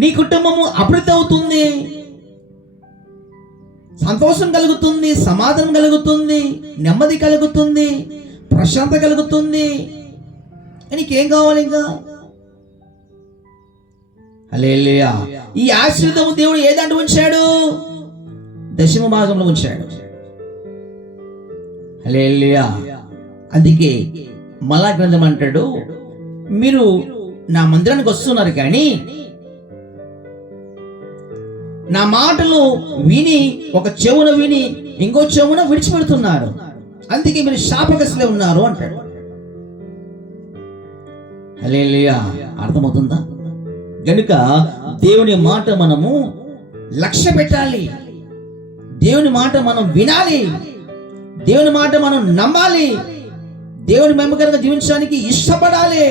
నీ కుటుంబము అభివృద్ధి అవుతుంది, సంతోషం కలుగుతుంది, సమాధానం కలుగుతుంది, నెమ్మది కలుగుతుంది, ప్రశాంతత కలుగుతుంది. నీకేం కావాలి ఇంకా? హల్లెలూయా. ఈ ఆశీర్వాదము దేవుడు ఏ దాంట్లో ఉంచాడు? దశమ భాగంలో ఉంచాడు. హల్లెలూయా. అందుకే మలాకి గ్రంథం అంటాడు, మీరు నా మందిరానికి వస్తున్నారు కానీ నా మాటలు విని ఒక చెవున విని ఇంకో చెవున విడిచిపెడుతున్నారు, అందుకే మీరు శాపగ్రస్తులై ఉన్నారు అంటాడు. హల్లెలూయా. అర్థమవుతుందా? కనుక దేవుని మాట మనము లక్ష్య పెట్టాలి, దేవుని మాట మనం వినాలి, దేవుని మాట మనం నమ్మాలి, దేవుని మహిమకరంగా జీవించడానికి ఇష్టపడాలి,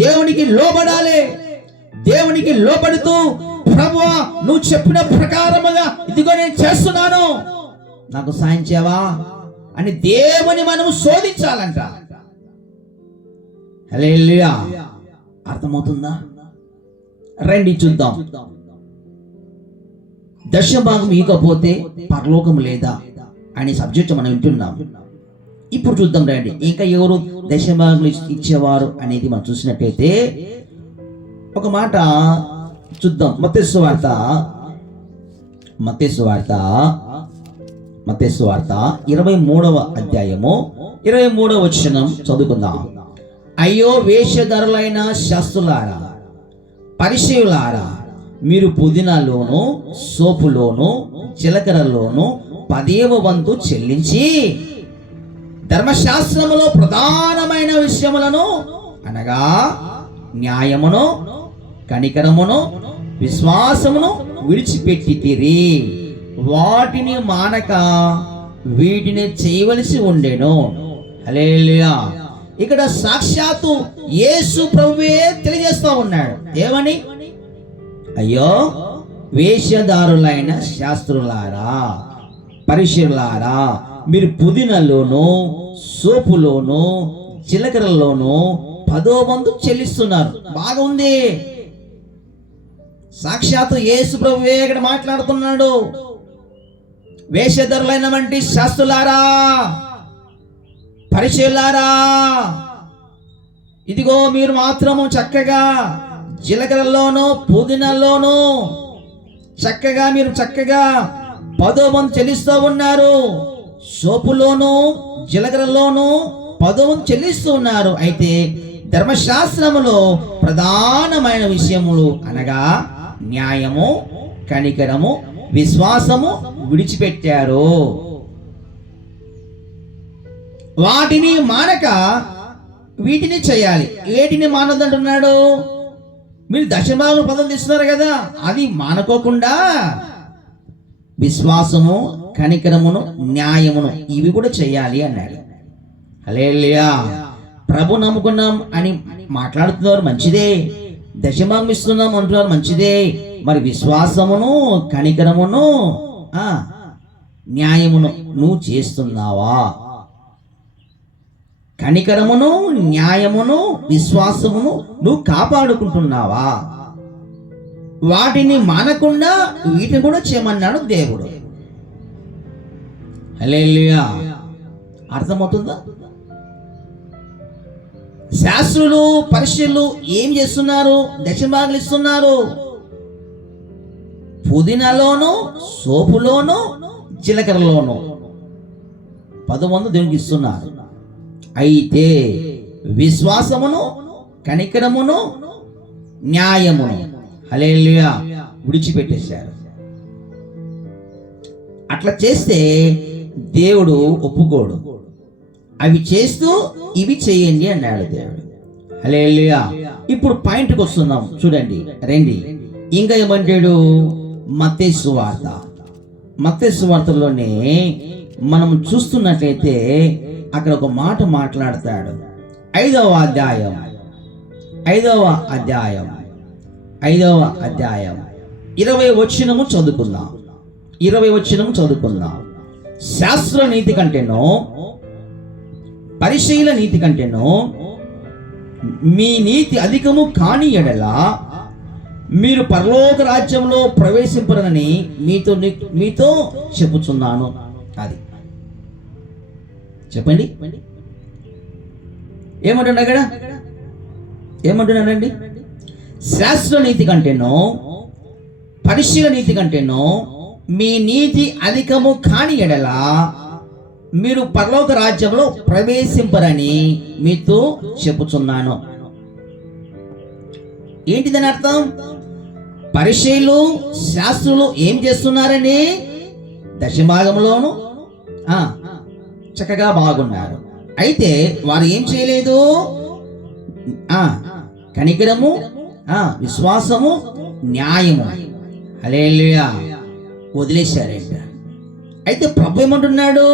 దేవునికి లోబడాలి. దేవునికి లోబడుతూ ప్రభువా నువ్వు చెప్పిన ప్రకారముగా ఇదిగో నేను చేస్తున్నాను, నాకు సాయం చేయవా అని దేవుని మనం శోధించాలంట. హల్లెలూయా. అర్థమవుతుందా? రండి చూద్దాం. దశభాగం ఇవ్వకపోతే పరలోకం లేదా అనే సబ్జెక్ట్ మనం వింటున్నాం. ఇప్పుడు చూద్దాం రండి, ఇంకా ఎవరు దశభాగంలో ఇచ్చేవారు అనేది మనం చూసినట్టయితే ఒక మాట చూద్దాం. మత్తయి సువార్త 23వ అధ్యాయము 23వ వచనం చదువుకుందాం. అయ్యో వేషధారులైన శాస్త్రులారా, పరిసయ్యులారా, మీరు పుదీనాలోను సోపులోను జీలకర్రలోను 10వ వంతు చెల్లించి ధర్మశాస్త్రములో ప్రధానమైన విషయములను అనగా న్యాయమును కనికరమును విశ్వాసమును విడిచిపెట్టితిరి, వాటిని మానక వీటిని చేయవలసి ఉండెను. హల్లెలూయా. ఇక్కడ సాక్షాత్తు యేసు ప్రభువే తెలియజేస్తా ఉన్నాడు. ఏమని? అయ్యో వేషధారులైన శాస్త్రులారా, పరిసయ్యులారా, మీరు పుదీనాలోను సోపులోను జీలకర్రలోను 10వ వంతు చెల్లిస్తున్నారు. బాగుంది. సాక్షాత్తు యేసు ప్రభువే ఇక్కడ మాట్లాడుతున్నాడు. వేషధారులైన వంటి శాస్త్రులారా, పరిసయ్యులారా, ఇదిగో మీరు మాత్రము చక్కగా జీలకర్రలోను పుదీనాలోను మీరు చక్కగా 10వ వంతు చెల్లిస్తూ ఉన్నారు. సోపులోను జీలకర్రలోను 10వ వంతు చెల్లిస్తూ ఉన్నారు. అయితే ధర్మశాస్త్రములో ప్రధానమైన విషయములు అనగా న్యాయము కనికరము విశ్వాసము విడిచిపెట్టారు. వాటిని మానక వీటిని చేయాలి. వేటిని మానదంటున్నాడు? మీరు దశభాగం పదం తీస్తున్నారు కదా, అది మానుకోకుండా విశ్వాసము కనికరమును న్యాయమును ఇవి కూడా చేయాలి అన్నాడు. హల్లెలూయా. ప్రభు నమ్ముకున్నాం అని మాట్లాడుతున్నారు, మంచిదే. దశభాగం ఇస్తున్నాం అంటున్నారు, మంచిదే. మరి విశ్వాసమును కనికరమును న్యాయమును నువ్వు చేస్తున్నావా? కనికరమును న్యాయమును విశ్వాసమును నువ్వు కాపాడుకుంటున్నావా? వాటిని మానకుండా వీటిని కూడా చేయమన్నాడు దేవుడు. హల్లెలూయా. అర్థమవుతుందా? శాస్త్రులు పరిసయ్యులు ఏం చేస్తున్నారు? దశభాగాలు ఇస్తున్నారు. పుదీనాలోను సోపులోను జీలకర్రలోను 10వ వంతు దేవునికి ఇస్తున్నారు. అయితే విశ్వాసమును కనికరమును న్యాయమును హల్లెలూయా విడిచిపెట్టేశారు. అట్లా చేస్తే దేవుడు ఒప్పుకోడు. అవి చేస్తూ ఇవి చేయండి అన్నాడు దేవుడు. హల్లెలూయా. ఇప్పుడు పాయింట్కి వస్తున్నాం, చూడండి రండి. ఇంకా ఏమంటాడు? మత్తయి సువార్తలోనే మనం చూస్తున్నట్లయితే అక్కడ ఒక మాట మాట్లాడతాడు. 5వ అధ్యాయం 5వ అధ్యాయం 20 వచనము చదువుకుందాం. 20 వచనము చదువుకుందాం. శాస్త్ర నీతి కంటేనో పరిశీల నీతి కంటేనో మీ నీతి అధికము కాని ఎడల మీరు పరలోక రాజ్యంలో ప్రవేశింపరని మీతో చెప్పుచున్నాను. అది చెప్పండి, ఏమంటున్నా అక్కడ? ఏమంటున్నానండి? శాస్త్ర నీతి కంటేనో పరిశీల నీతి కంటేనో మీ నీతి అధికము కాని ఎడల మీరు పరలోక రాజ్యంలో ప్రవేశింపరని మీతో చెప్పుచున్నాను. ఏంటి దాని అర్థం? పరిశీలు శాస్త్రులు ఏం చేస్తున్నారని? దశభాగంలోను చక్కగా బాగున్నారు. అయితే వారు ఏం చేయలేదు? కనికరము, విశ్వాసము, న్యాయము హల్లెలూయా వదిలేశారంట. అయితే ప్రభు ఏమంటున్నాడు?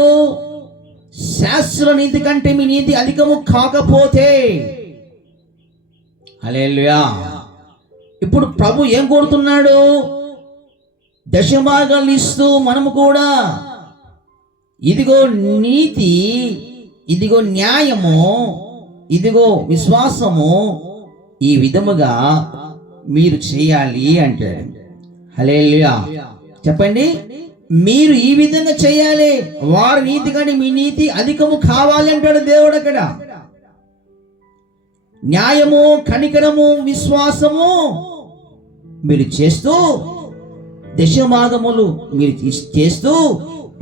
శాస్త్ర నీతి కంటే మీ నీతి అధికము కాకపోతే, హల్లెలూయా. ఇప్పుడు ప్రభు ఏం కోరుతున్నాడు? దశభాగాలు ఇస్తూ మనము కూడా ఇదిగో నీతి, ఇదిగో న్యాయము, ఇదిగో విశ్వాసము, ఈ విధముగా మీరు చేయాలి అంటాడు. హల్లెలూయా చెప్పండి. మీరు ఈ విధంగా చేయాలి. వారి నీతి కానీ మీ నీతి అధికము కావాలి అంటాడు దేవుడు అక్కడ. న్యాయము, కనికరము, విశ్వాసము మీరు చేస్తూ, దశభాగములు మీరు చేస్తూ,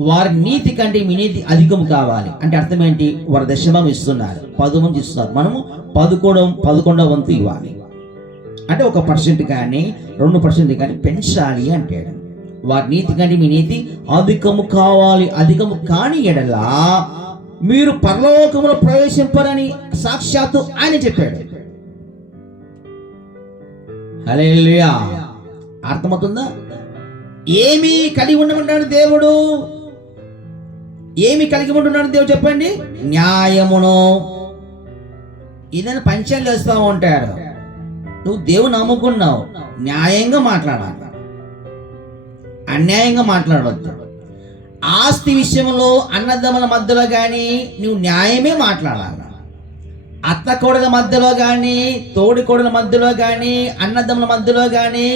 వారి నీతి కంటే మీ నీతి అధికం కావాలి అంటే అర్థం ఏంటి? వారి దశభాగం ఇస్తున్నారు, 10 మంది ఇస్తున్నారు, మనము 11వ వంతు ఇవ్వాలి. అంటే 1% కానీ 2% కానీ పెంచాలి అంటాడు. వారి నీతి కంటే మీ నీతి అధికము కావాలి. అధికము కాని ఎడల మీరు పరలోకములో ప్రవేశింపరని సాక్షాత్తు ఆయన చెప్పాడు. హల్లెలూయా అర్థమవుతుందా? ఏమి కలిగి ఉండమంటాడు దేవుడు? ఏమి కలిగి ఉంటున్నాడు దేవుడు చెప్పండి? న్యాయమును. ఇదని పంచాలు వేస్తా ఉంటాడు. నువ్వు దేవుని నమ్ముకున్నావు, న్యాయంగా మాట్లాడాలి, అన్యాయంగా మాట్లాడవద్దు. ఆస్తి విషయంలో అన్నదమ్ముల మధ్యలో కానీ నువ్వు న్యాయమే మాట్లాడాలి. అత్త కోడల మధ్యలో కానీ, తోడి కోడల మధ్యలో కానీ, అన్నదమ్ముల మధ్యలో కానీ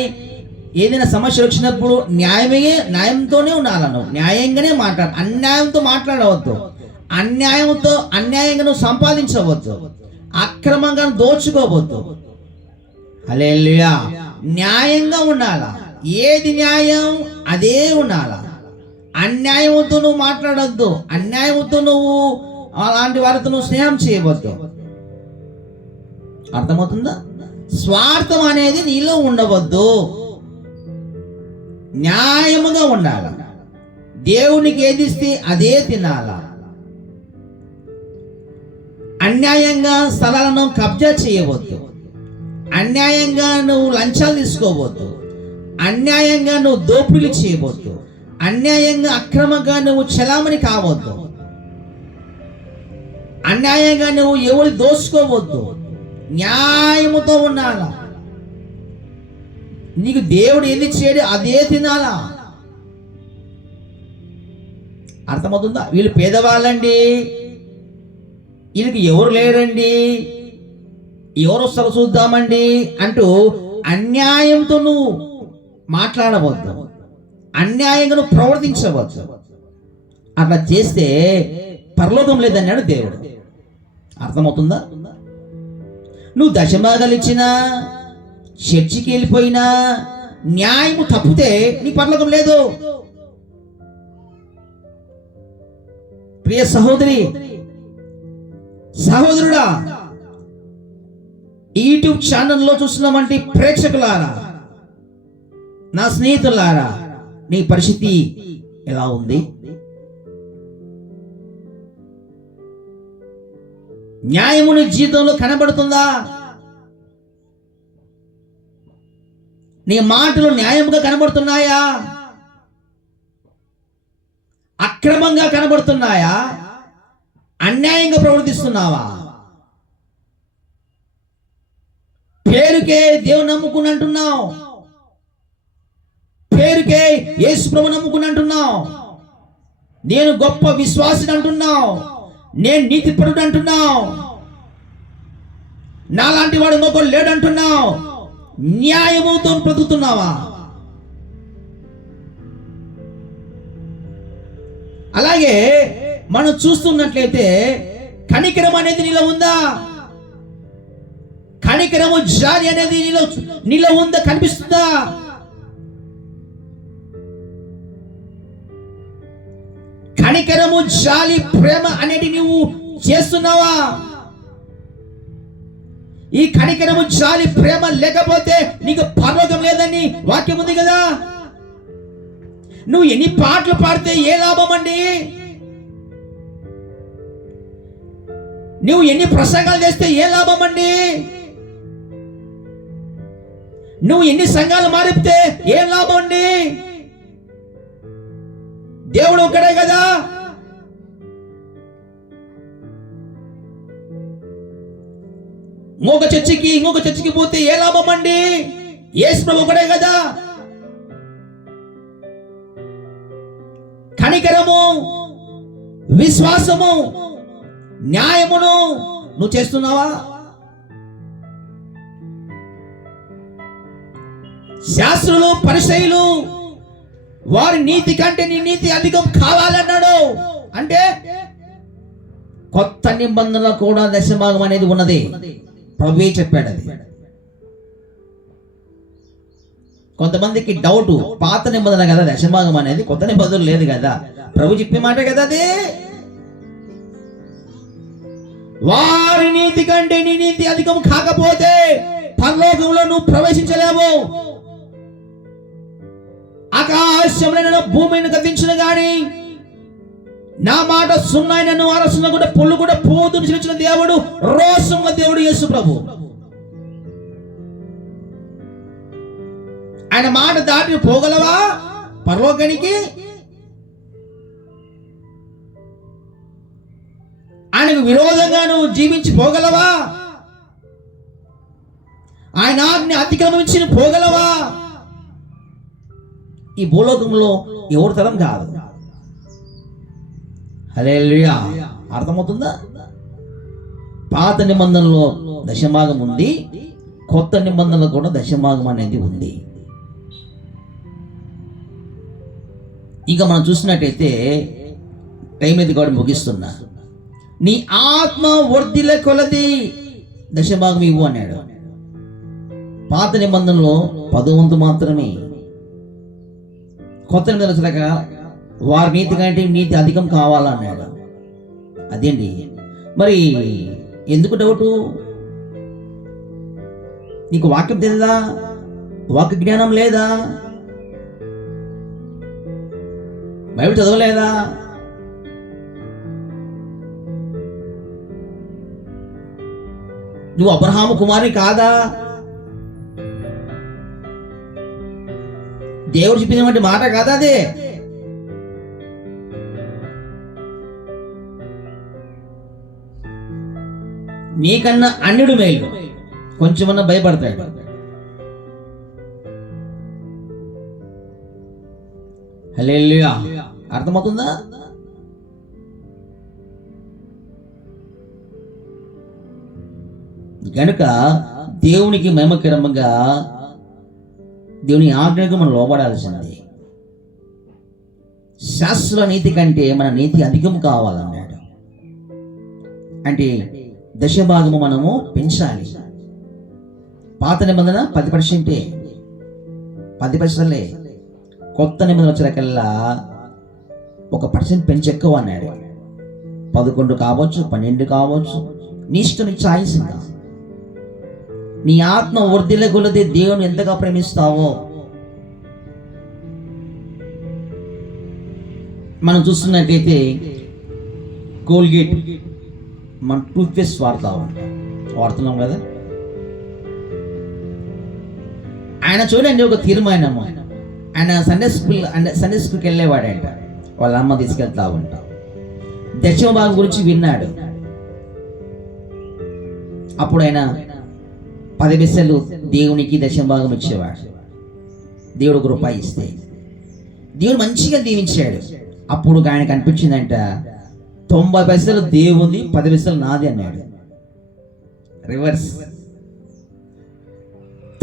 ఏదైనా సమస్య వచ్చినప్పుడు న్యాయంతోనే ఉండాలి. నువ్వు న్యాయంగానే మాట్లాడు, అన్యాయంతో మాట్లాడవద్దు. అన్యాయంగా నువ్వు సంపాదించవద్దు, అక్రమంగా దోచుకోవద్దు. హల్లెలూయా న్యాయంగా ఉండాలా. ఏది న్యాయం అదే ఉండాలా. అన్యాయంతో నువ్వు మాట్లాడొద్దు, అన్యాయంతో నువ్వు అలాంటి వారితో నువ్వు స్నేహం చేయవద్దు. అర్థమవుతుందా? స్వార్థం అనేది నీలో ఉండవద్దు, న్యాయముగా ఉండాలి. దేవునికి ఏది ఇస్తే అదే తినాలా. అన్యాయంగా స్థలాలను కబ్జా చేయవద్దు, అన్యాయంగా నువ్వు లంచాలు తీసుకోవద్దు, అన్యాయంగా నువ్వు దోపిడీలు చేయవద్దు, అన్యాయంగా అక్రమంగా నువ్వు చలామణి కావద్దు, అన్యాయంగా నువ్వు ఎవరు దోసుకోవద్దు. న్యాయముతో ఉండాలా. నీకు దేవుడు ఏది చేయడు అదే తినాలా. అర్థమవుతుందా? వీళ్ళు పేదవాళ్ళండి, వీళ్ళకి ఎవరు లేరండి, ఎవరు వస్తారో చూద్దామండి అంటూ అన్యాయంతో నువ్వు మాట్లాడవద్దు, అన్యాయంగా నువ్వు ప్రవర్తించవద్దు. అట్లా చేస్తే పరలోకం లేదన్నాడు దేవుడు. అర్థమవుతుందా? నువ్వు దశభాగాలు ఇచ్చినా, చర్చికి వెళ్ళిపోయినా న్యాయము తప్పితే నీ పరలోకం లేదు. ప్రియ సహోదరి సహోదరుడా, యూట్యూబ్ ఛానల్లో చూస్తున్నామంటే ప్రేక్షకులారా, నా స్నేహితులారా, నీ పరిస్థితి ఎలా ఉంది? న్యాయము నీ జీవితంలో కనబడుతుందా? నీ మాటలు న్యాయముగా కనబడుతున్నాయా? అక్రమంగా కనబడుతున్నాయా? అన్యాయంగా ప్రవర్తిస్తున్నావా? పేరుకే దేవుని నమ్ముకుని అంటున్నావు, పేరుకే యేసు ప్రభు నమ్ముకుని అంటున్నావు, నేను గొప్ప విశ్వాసిని అంటున్నావు, నేను నీతిపరుడు అంటున్నావు, నాలాంటి వాడు ఇంకొకరు లేడు అంటున్నావు. న్యాయముతో బ్రతుకుతున్నావా? అలాగే మనం చూస్తున్నట్లయితే కనికరం అనేది నీలో ఉందా? కనికరము జాలి అనేది నీలో ఉందా? కనిపిస్తుందా? కనికరము జాలి ప్రేమ అనేది నువ్వు చేస్తున్నావా? ఈ కనికరము జాలి ప్రేమ లేకపోతే నీకు పరలోకం లేదని వాక్యం ఉంది కదా. నువ్వు ఎన్ని పాటలు పాడితే ఏ లాభం అండి? నువ్వు ఎన్ని ప్రసంగాలు చేస్తే ఏ లాభం అండి? నువ్వు ఎన్ని సంఘాలు మారిపితే ఏం లాభం అండి? దేవుడు ఒక్కడే కదా. ఇంకొక చర్చికి పోతే ఏ లాభం అండి? యేసు ప్రభు ఒకడే కదా. కనికరము, విశ్వాసము, న్యాయమును నువ్వు చేస్తున్నావా? శాస్త్రులు పరిసయ్యులు వారి నీతి కంటే నీ నీతి అధికం కావాలన్నాడు. అంటే కొత్త నిబంధనలో కూడా దశభాగం అనేది ఉన్నది. ప్రభువే చెప్పాడు అది. కొంతమందికి డౌట్, పాత నిబంధన కదా దశభాగం అనేది, కొత్త నిబంధన లేదు కదా. ప్రభు చెప్పే మాట కదా అది. వారి నీతి కంటే నీ నీతి అధికం కాకపోతే పరలోకంలో నువ్వు ప్రవేశించలేవు. ఆకాశంలో భూమిని గతించిన గాని నా మాట సున్నాయినను అరసున్న కూడా పుల్లు కూడా పోతుని చూచిన దేవుడు రోషముల దేవుడు యేసు ప్రభు. ఆయన మాట దాటి పోగలవా పరలోకానికి? ఆయనకు విరోధంగా నువ్వు జీవించి పోగలవా? ఆయన ఆజ్ఞ అతిక్రమించి పోగలవా? ఈ భూలోకంలో ఎవరి తరం కాదు. హల్లెలూయా. అర్థమవుతుందా? పాత నిబంధనలో దశభాగం ఉంది, కొత్త నిబంధనలో కూడా దశభాగం అనేది ఉంది. ఇంకా మనం చూసినట్టయితే టైం ఇది కూడా ముగిస్తున్నా. నీ ఆత్మ వర్ధిల్ల కొలది దశభాగం ఇవ్వు అన్నాడు. పాత నిబంధనలో 10 వంతు మాత్రమే. కొత్త నిబంధన వారి నీతి కంటే నీతి అధికం కావాలన్నాడు. అదేంటి మరి? ఎందుకు డౌటు? నీకు వాక్యం తెలియదా? వాక్య జ్ఞానం లేదా? బైబిల్ చదవలేదా? నువ్వు అబ్రహాము కుమారి కాదా? దేవుడు చెప్పినటువంటి మాట కాదా అదే? నీకన్నా అన్యుడు మేలు, కొంచెమన్నా భయపడతాడు. హల్లెలూయా. అర్థమవుతుందా? గనుక దేవునికి మహిమకరంగా దేవుని ఆజ్ఞకు మనం లోబడాల్సింది. శాస్త్ర నీతి కంటే మన నీతి అధికం కావాలన్నాడు. అంటే దశభాగము మనము పెంచాలి. పాత నిబంధన 10%, 10%. కొత్త నిబంధన వచ్చేకల్లా 1% పెంచెక్కువ అన్నాడు. 11 కావచ్చు, 12 కావచ్చు, నీ ఇష్టం, నీ చాయిస్. నీ ఆత్మ వర్ధిల్ల కొలది దేవుని ఎంతగా ప్రేమిస్తావో. మనం చూస్తున్నట్టయితే కోల్గేట్ మన టూత్పేస్ట్ వాడుతున్నాం కదా. ఆయన చూడండి ఒక తీర్మానం. ఆయన సండే స్కూల్కి వెళ్ళేవాడంట. వాళ్ళ అమ్మ తీసుకెళ్తా ఉంటా. దశమ భాగం గురించి విన్నాడు. అప్పుడు ఆయన 10 పైసలు దేవునికి దశంభాగం ఇచ్చేవాడు. దేవుడు ఒక రూపాయి ఇస్తే దేవుడు మంచిగా దీవించాడు. అప్పుడు ఆయనకు అనిపించిందంట, 90 పైసలు దేవుంది, 10 పైసలు నాది అన్నాడు. రివర్స్.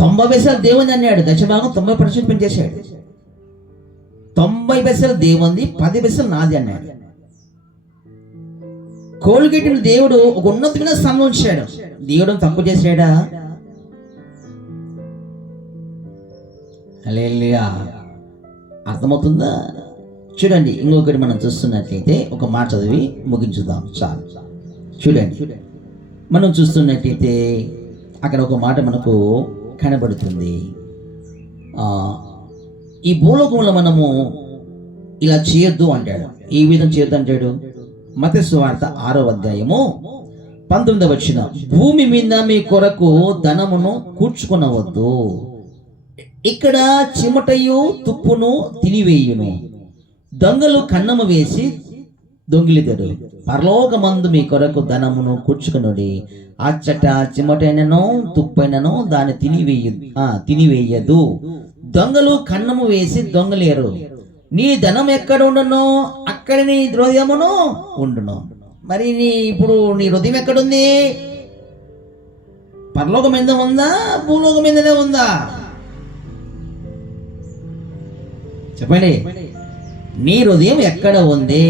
90 పైసలు దేవుంది అన్నాడు, దశభాగం 90% పెంచేశాడు. 90 పైసలు దేవుంది, 10 పైసలు నాది అన్నాడు. కోల్గేట్ని దేవుడు ఒక ఉన్నతమైన స్థానంలో ఉంచాడు. దేవుడు తక్కువ చేశాడా? హల్లెలూయా. అర్థమవుతుందా? చూడండి, ఇంకొకటి మనం చూస్తున్నట్లయితే ఒక మాట చదివి ముగించుదాం. చాలు. చూడండి, మనం చూస్తున్నట్లయితే అక్కడ ఒక మాట మనకు కనబడుతుంది. ఈ భూలోకంలో మనము ఇలా చేయొద్దు అంటాడు. ఈ విధంగా చేయొద్దు అంటాడు. మత్తయి సువార్త 6వ అధ్యాయము 19వ వచనం, భూమి మీద మీ కొరకు ధనమును కూర్చుకొనవద్దు, ఇక్కడ చిమటయు తుప్పును తినివేయును, దొంగలు కన్నము వేసి దొంగిలితడు. పరలోకమందు మీ కొరకు ధనమును కూర్చుకొనుడి, అచ్చట చిమటైనను తుప్పైనను దాన్ని తినివేయదు, దొంగలు కన్నము వేసి దొంగలేరు. నీ ధనం ఎక్కడ ఉండునో అక్కడ నీ హృదయమును ఉండును. మరి ఇప్పుడు నీ హృదయం ఎక్కడుంది? పరలోకం మీద ఉందా, భూలోకం మీదనే ఉందా? చెప్పండి, నీ హృదయం ఎక్కడ ఉంది?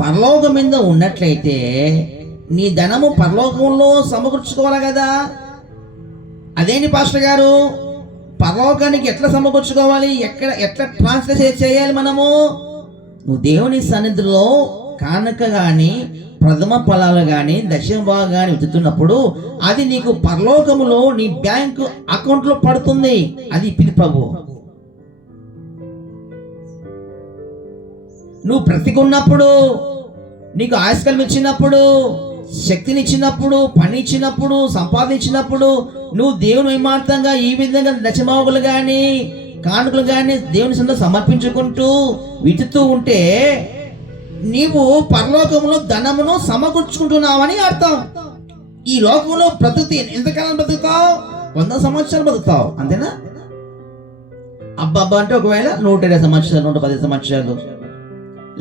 పరలోకం మీద ఉన్నట్లయితే నీ ధనము పరలోకంలో సమకూర్చుకోవాలి కదా. అదేంటి పాస్టర్ గారు, పరలోకానికి ఎట్లా సమకూర్చుకోవాలి? ఎట్లా ట్రాన్స్లేట్ చేయాలి మనము? నువ్వు దేవుని సన్నిధిలో కానుక కానీ ప్రథమ ఫలాలు కానీ దశంభాగం కానీ విత్తుతున్నప్పుడు అది నీకు పరలోకములో నీ బ్యాంకు అకౌంట్లో పడుతుంది. అది ఇప్పింది ప్రభు. నువ్వు బ్రతికున్నప్పుడు, నీకు ఆయుష్కాలం ఇచ్చినప్పుడు, శక్తినిచ్చినప్పుడు, పని ఇచ్చినప్పుడు, సంపాదించినప్పుడు నువ్వు దేవుని వైమార్థంగా ఈ విధంగా దశమాగులు కానీ కానుకలు కానీ దేవుని సన్నిధిలో సమర్పించుకుంటూ వితుతూ ఉంటే నీవు పరలోకంలో ధనమును సమకూర్చుకుంటున్నావని అర్థం. ఈ లోకంలో బ్రతుకుతే ఎంతకాలం బ్రతుకుతావు? 100 సంవత్సరాలు బ్రతుకుతావు, అంతేనా? అబ్బాబ్బా అంటే ఒకవేళ 120 సంవత్సరాలు, 110 సంవత్సరాలు,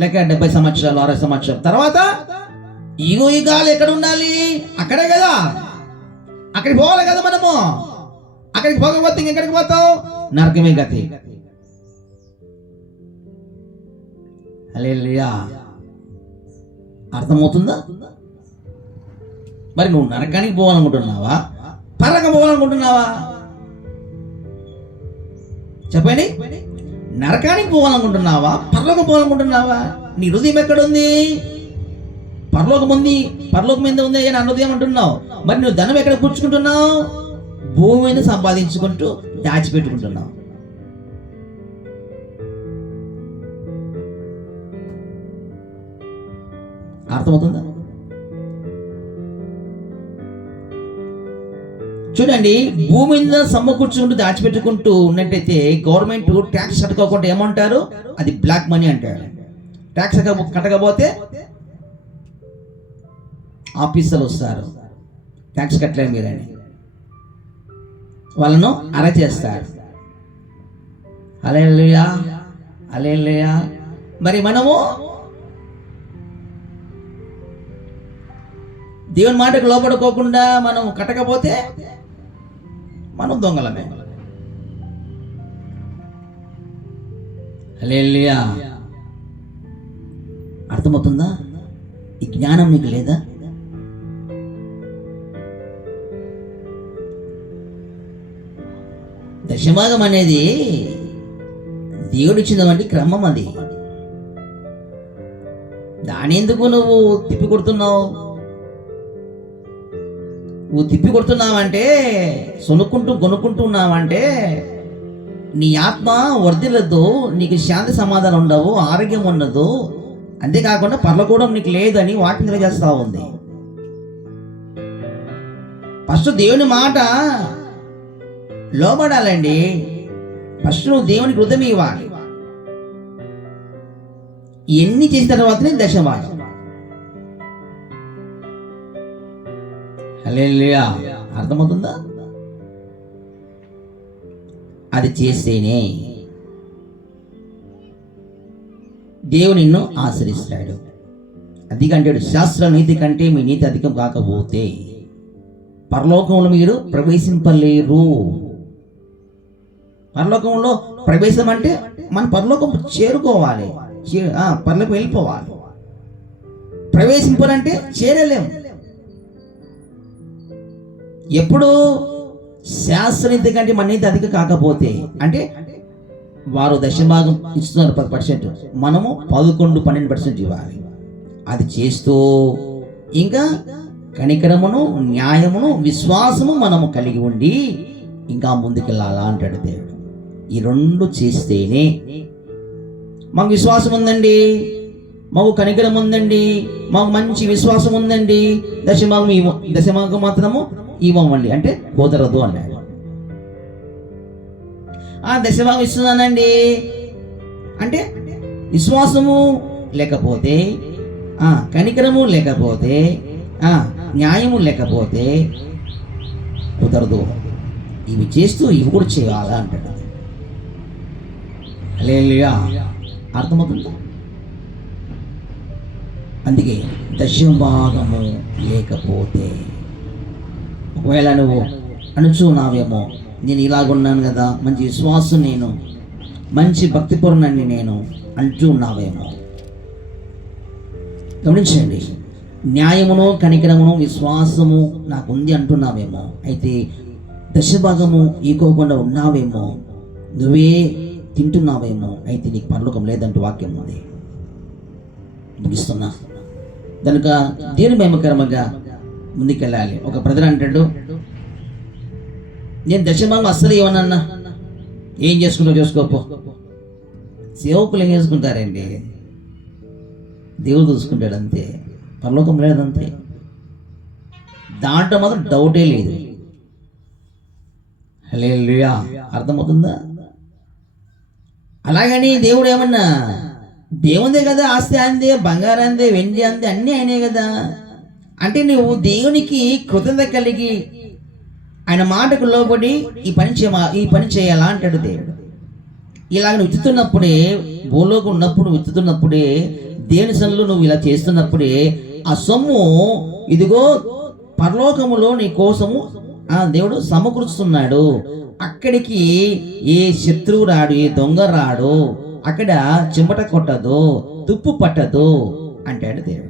లేక 70 సంవత్సరాలు, 60 సంవత్సరాలు తర్వాత ఈగో ఈ గాలి ఎక్కడ ఉండాలి? అక్కడే కదా. అక్కడికి పోవాలి కదా మనము. అక్కడికి పోకపోతే ఇంకెక్కడికి పోతావు? నరకమే గతి. హల్లెలూయా. అర్థమవుతుందా? మరి నువ్వు నరకానికి పోవాలనుకుంటున్నావా, పరలోకం పోవాలనుకుంటున్నావా? చెప్పండి, నరకానికి పోవాలనుకుంటున్నావా, పరలోకం పోవాలనుకుంటున్నావా? నీ హృదయం ఎక్కడుంది? పరలోకం ఉంది, పరలోకం మీద ఉంది అని హృదయం అంటున్నావు. మరి నువ్వు ధనం ఎక్కడ కూర్చుకుంటున్నావు? భూమి మీద సంపాదించుకుంటూ దాచిపెట్టుకుంటున్నావు. అర్థమవుతుందా? చూడండి, భూమి మీద సమకూర్చుకుంటూ దాచిపెట్టుకుంటూ ఉన్నట్టయితే గవర్నమెంట్ ట్యాక్స్ కట్టుకోకుండా ఏమంటారు? అది బ్లాక్ మనీ అంటారు. ట్యాక్స్ కట్టకపోతే ఆఫీసర్లు వస్తారు, ట్యాక్స్ కట్టలేదు మీరని వాళ్ళను అరెస్ట్ చేస్తారు. హల్లెలూయా, హల్లెలూయా. మరి మనము దేవుని మాటకు లోపడుకోకుండా మనం కట్టకపోతే మనం దొంగలమే. హల్లెలూయా. అర్థమవుతుందా? ఈ జ్ఞానం నీకు లేదా? దశమాగం అనేది దేవుడిచ్చినటువంటి క్రమం. అది దాని ఎందుకు నువ్వు తిప్పి కొడుతున్నావు? నువ్వు తిప్పి కొడుతున్నావంటే, కొనుక్కుంటున్నావంటే నీ ఆత్మ వర్ధిల్లదు, నీకు శాంతి సమాధానం ఉండవు, ఆరోగ్యం ఉండదు. అంతేకాకుండా పరలోకం నీకు లేదని వాక్యం తెలియజేస్తా ఉంది. ఫస్ట్ దేవుని మాట లోబడాలండి. ఫస్ట్ నువ్వు దేవునికి హృదయం ఇవ్వాలి. ఎన్ని చేసిన తర్వాతనే దశమాగం. హల్లెలూయా, అర్థమవుతుందా? అది చేస్తేనే దేవుడు నిన్ను ఆశ్రయిస్తాడు. అదికంటాడు, శాస్త్ర నీతి కంటే మీ నీతి అధికం కాకపోతే పరలోకంలో మీరు ప్రవేశింపలేరు. పరలోకంలో ప్రవేశం అంటే మన పరలోకం చేరుకోవాలి, పరలోకం వెళ్ళిపోవాలి. ప్రవేశింపాలంటే చేరలేము. ఎప్పుడు శాస్త్రనీతి కంటే మన నీతి అధిక కాకపోతే, అంటే వారు దశభాగం ఇస్తున్నారు 10%, మనము 11-12% ఇవ్వాలి. అది చేస్తూ ఇంకా కనికరమును, న్యాయమును, విశ్వాసము మనము కలిగి ఉండి ఇంకా ముందుకెళ్ళాలా అంటాడు దేవుడు. ఈ రెండు చేస్తేనే మాకు విశ్వాసం ఉందండి, మాకు కనికరం ఉందండి, మాకు మంచి విశ్వాసం ఉందండి, దశభాగం మాత్రము ఇవ్వమండి అంటే కుదరదు అన్నాడు. దశభాగం ఇస్తున్నానండి అంటే విశ్వాసము లేకపోతే, కనికరము లేకపోతే, న్యాయము లేకపోతే కుదరదు. ఇవి చేస్తూ ఇవి కూడా చేయాలా అంటాడు. హల్లెలూయా. అర్థమవుతుందా? అందుకే దశభాగము లేకపోతే, ఒకవేళ నువ్వు అనుచున్నావేమో, నేను ఇలాగున్నాను కదా, మంచి విశ్వాసం, నేను మంచి భక్తిపూర్ణాన్ని నేను అంటున్నావేమో, గమనించండి. న్యాయమును, కనికరమును, విశ్వాసము నాకు ఉంది అంటున్నావేమో, అయితే దశభాగము ఈకోకుండా ఉన్నావేమో, నువ్వే తింటున్నావేమో, అయితే నీకు పరలోకం లేదంటూ వాక్యం ఉంది. ముగిస్తున్నా. కనుక దేవుని మహిమకరంగా ముందుకెళ్ళాలి. ఒక బ్రదర్ అంటాడు, నేను దశభాగం అస్సలు ఏమన్నా, ఏం చేసుకుంటావు చేసుకోపో. సేవకులు ఏం చేసుకుంటారండి? దేవుడు చూసుకుంటాడు అంతే, పరలోకం లేదంతే. దాంట్లో మాత్రం డౌటే లేదు. హల్లెలూయా. అర్థమవుతుందా? అలాగని దేవుడు ఏమన్నా, దేవుందే కదా, ఆస్తి అందే, బంగారం అందే, వెండి అందే, అన్నీ ఆయనే కదా అంటే నువ్వు దేవునికి కృతజ్ఞత కలిగి ఆయన మాటకు లోబడి ఈ పని చేయాలా అంటాడు దేవుడు. ఇలాగ నువ్వు విత్తుతున్నప్పుడే, భూలోకి ఉన్నప్పుడు విత్తుతున్నప్పుడే, దేవుని సన్నిధిలో నువ్వు ఇలా చేస్తున్నప్పుడే ఆ సొమ్ము ఇదిగో పరలోకములో నీ కోసము దేవుడు సమకూరుస్తున్నాడు. అక్కడికి ఏ శత్రువు రాడు, ఏ దొంగ రాడు, అక్కడ చెమట కొట్టదు, తుప్పు పట్టదు అంటాడు దేవుడు.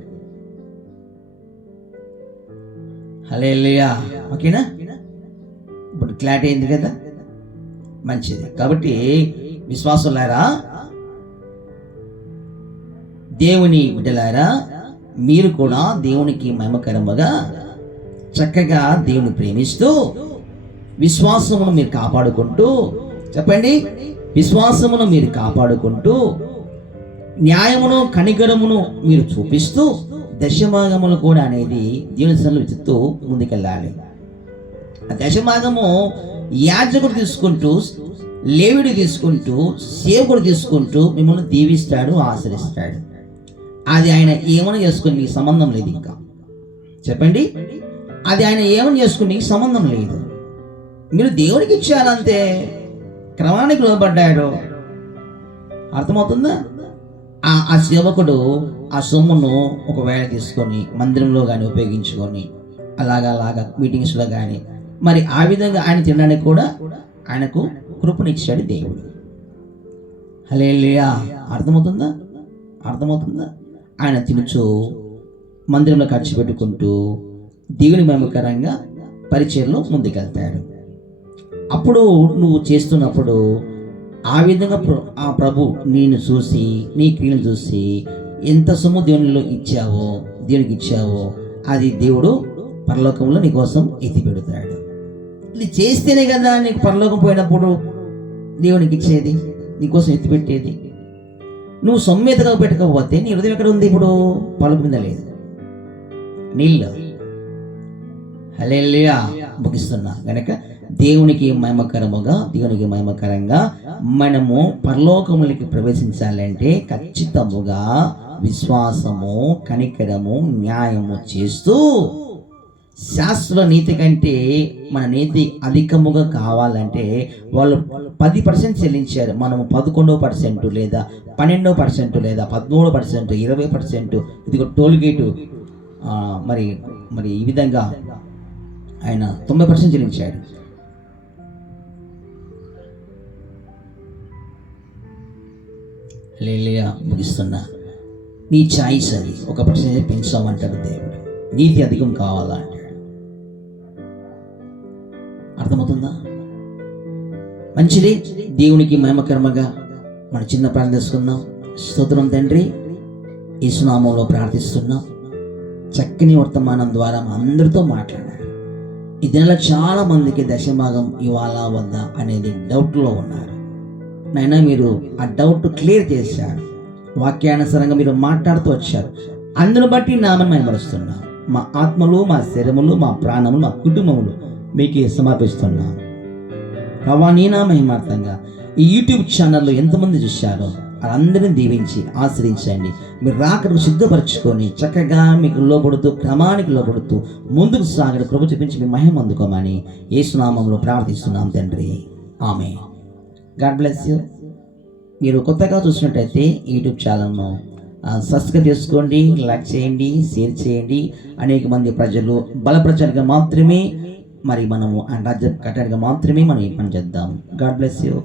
హల్లెలూయా. ఓకేనా? ఇప్పుడు క్లారిటీ అయింది కదా, మంచిది. కాబట్టి విశ్వాసులారా, దేవుని బిడ్డలారా, మీరు కూడా దేవునికి మహిమకరముగా చక్కగా దేవుని ప్రేమిస్తూ విశ్వాసమును మీరు కాపాడుకుంటూ, చెప్పండి, విశ్వాసమును మీరు కాపాడుకుంటూ, న్యాయమును, కనికరమును మీరు చూపిస్తూ, దశభాగములు కూడా అనేది దేవుని సన్నిధిలో విత్తుతూ ముందుకెళ్ళాలి. ఆ దశభాగము యాజకుడు తీసుకుంటూ, లేవీడు తీసుకుంటూ, సేవకుడు తీసుకుంటూ మిమ్మల్ని దీవిస్తాడు, ఆశ్రయిస్తాడు. అది ఆయన ఏమని చేసుకుని నీకు సంబంధం లేదు. ఇంకా చెప్పండి, అది ఆయన ఏమని చేసుకుని నీకు సంబంధం లేదు. మీరు దేవుడికి ఇచ్చారంతే, క్రమానికి లోబడ్డాడు. అర్థమవుతుందా? ఆ సేవకుడు ఆ సొమ్మును ఒకవేళ తీసుకొని మందిరంలో కానీ ఉపయోగించుకొని అలాగా మీటింగ్స్లో కానీ మరి ఆ విధంగా ఆయన తినడానికి కూడా ఆయనకు కృపనిచ్చాడు దేవుడు. హల్లెలూయా. అర్థమవుతుందా? ఆయన తినుచు మందిరంలో ఖర్చు పెట్టుకుంటూ దేవుని మహిమకరంగా పరిచర్లో ముందుకెళ్తాడు. అప్పుడు నువ్వు చేస్తున్నప్పుడు ఆ విధంగా ఆ ప్రభు నేను చూసి, నీ క్రియలు చూసి, ఎంత సొమ్ము దేవునికి ఇచ్చావో అది దేవుడు పరలోకంలో నీ కోసం ఎత్తి పెడతాడు. ఇది చేస్తేనే కదా నీకు పరలోకం పోయినప్పుడు దేవునికి ఇచ్చేది, నీకోసం ఎత్తిపెట్టేది. నువ్వు సొమ్ము ఎత్తగా పెట్టకపోతే నీ హృదయం ఎక్కడ ఉంది? ఇప్పుడు పలుకు మీద లేదు, నీళ్ళు. హల్లెలూయా. ముగిస్తున్నా. కనుక దేవునికి మహిమకరంగా మనము పరలోకములకి ప్రవేశించాలంటే ఖచ్చితముగా విశ్వాసము, కనికరము, న్యాయము చేస్తూ శాస్త్ర నీతి కంటే మన నీతి అధికముగా కావాలంటే వాళ్ళు 10% చెల్లించారు, మనము 11% లేదా 12% లేదా 13%, 20%, ఇదిగో టోల్ గేటు మరి మరి ఈ విధంగా ఆయన 90% చెల్లించాడు. హల్లెలూయా. ముగిస్తున్నా. నీ చాయిస్ అది, 1% పెంచామంటాడు దేవుడు. నీతి అధికం కావాలా అంటాడు. అర్థమవుతుందా? మంచిది. దేవునికి మహిమకరముగా మన చిన్న ప్రార్థన చేసుకుందాం. స్తోత్రం తండ్రి, యేసు నామములో ప్రార్థిస్తున్నాం. చక్కని వర్తమానం ద్వారా అందరితో మాట్లాడారు. ఈ దినాల్లో చాలా మందికి దశభాగం ఇవ్వాలా వద్దా అనేది డౌట్లో ఉన్నారు. నైనా మీరు ఆ డౌట్ క్లియర్ చేశారు. వాక్యానుసారంగా మీరు మాట్లాడుతూ వచ్చారు. అందును బట్టి నామని మహిమపరుస్తున్నాం. మా ఆత్మలు, మా శరీరములు, మా ప్రాణములు, మా కుటుంబములు మీకు సమర్పిస్తున్నాం. ప్రభా, నీ నా మహిమార్థంగా ఈ యూట్యూబ్ ఛానల్లో ఎంతమంది చూశారో వాళ్ళందరినీ దీవించి ఆశ్రయించండి. మీరు రాకడకు సిద్ధపరచుకొని చక్కగా మీకు లోపడుతూ, క్రమానికి లోపడుతూ ముందుకు సాగడం కృప చూపించి మీ మహిమ అందుకోమని యేసు నామములో ప్రార్థిస్తున్నాం తండ్రి. ఆమేన్. God bless you. మీరు కొత్తగా చూసినట్టయితే యూట్యూబ్ ఛానల్ను సబ్స్క్రైబ్ చేసుకోండి, లైక్ చేయండి, షేర్ చేయండి. అనేక మంది ప్రజలు బలపరచడానికి మాత్రమే, మరి మనము ఆ రాజ్యం కట్టడానికి మాత్రమే మనం ఈ పని చేద్దాం. God bless you.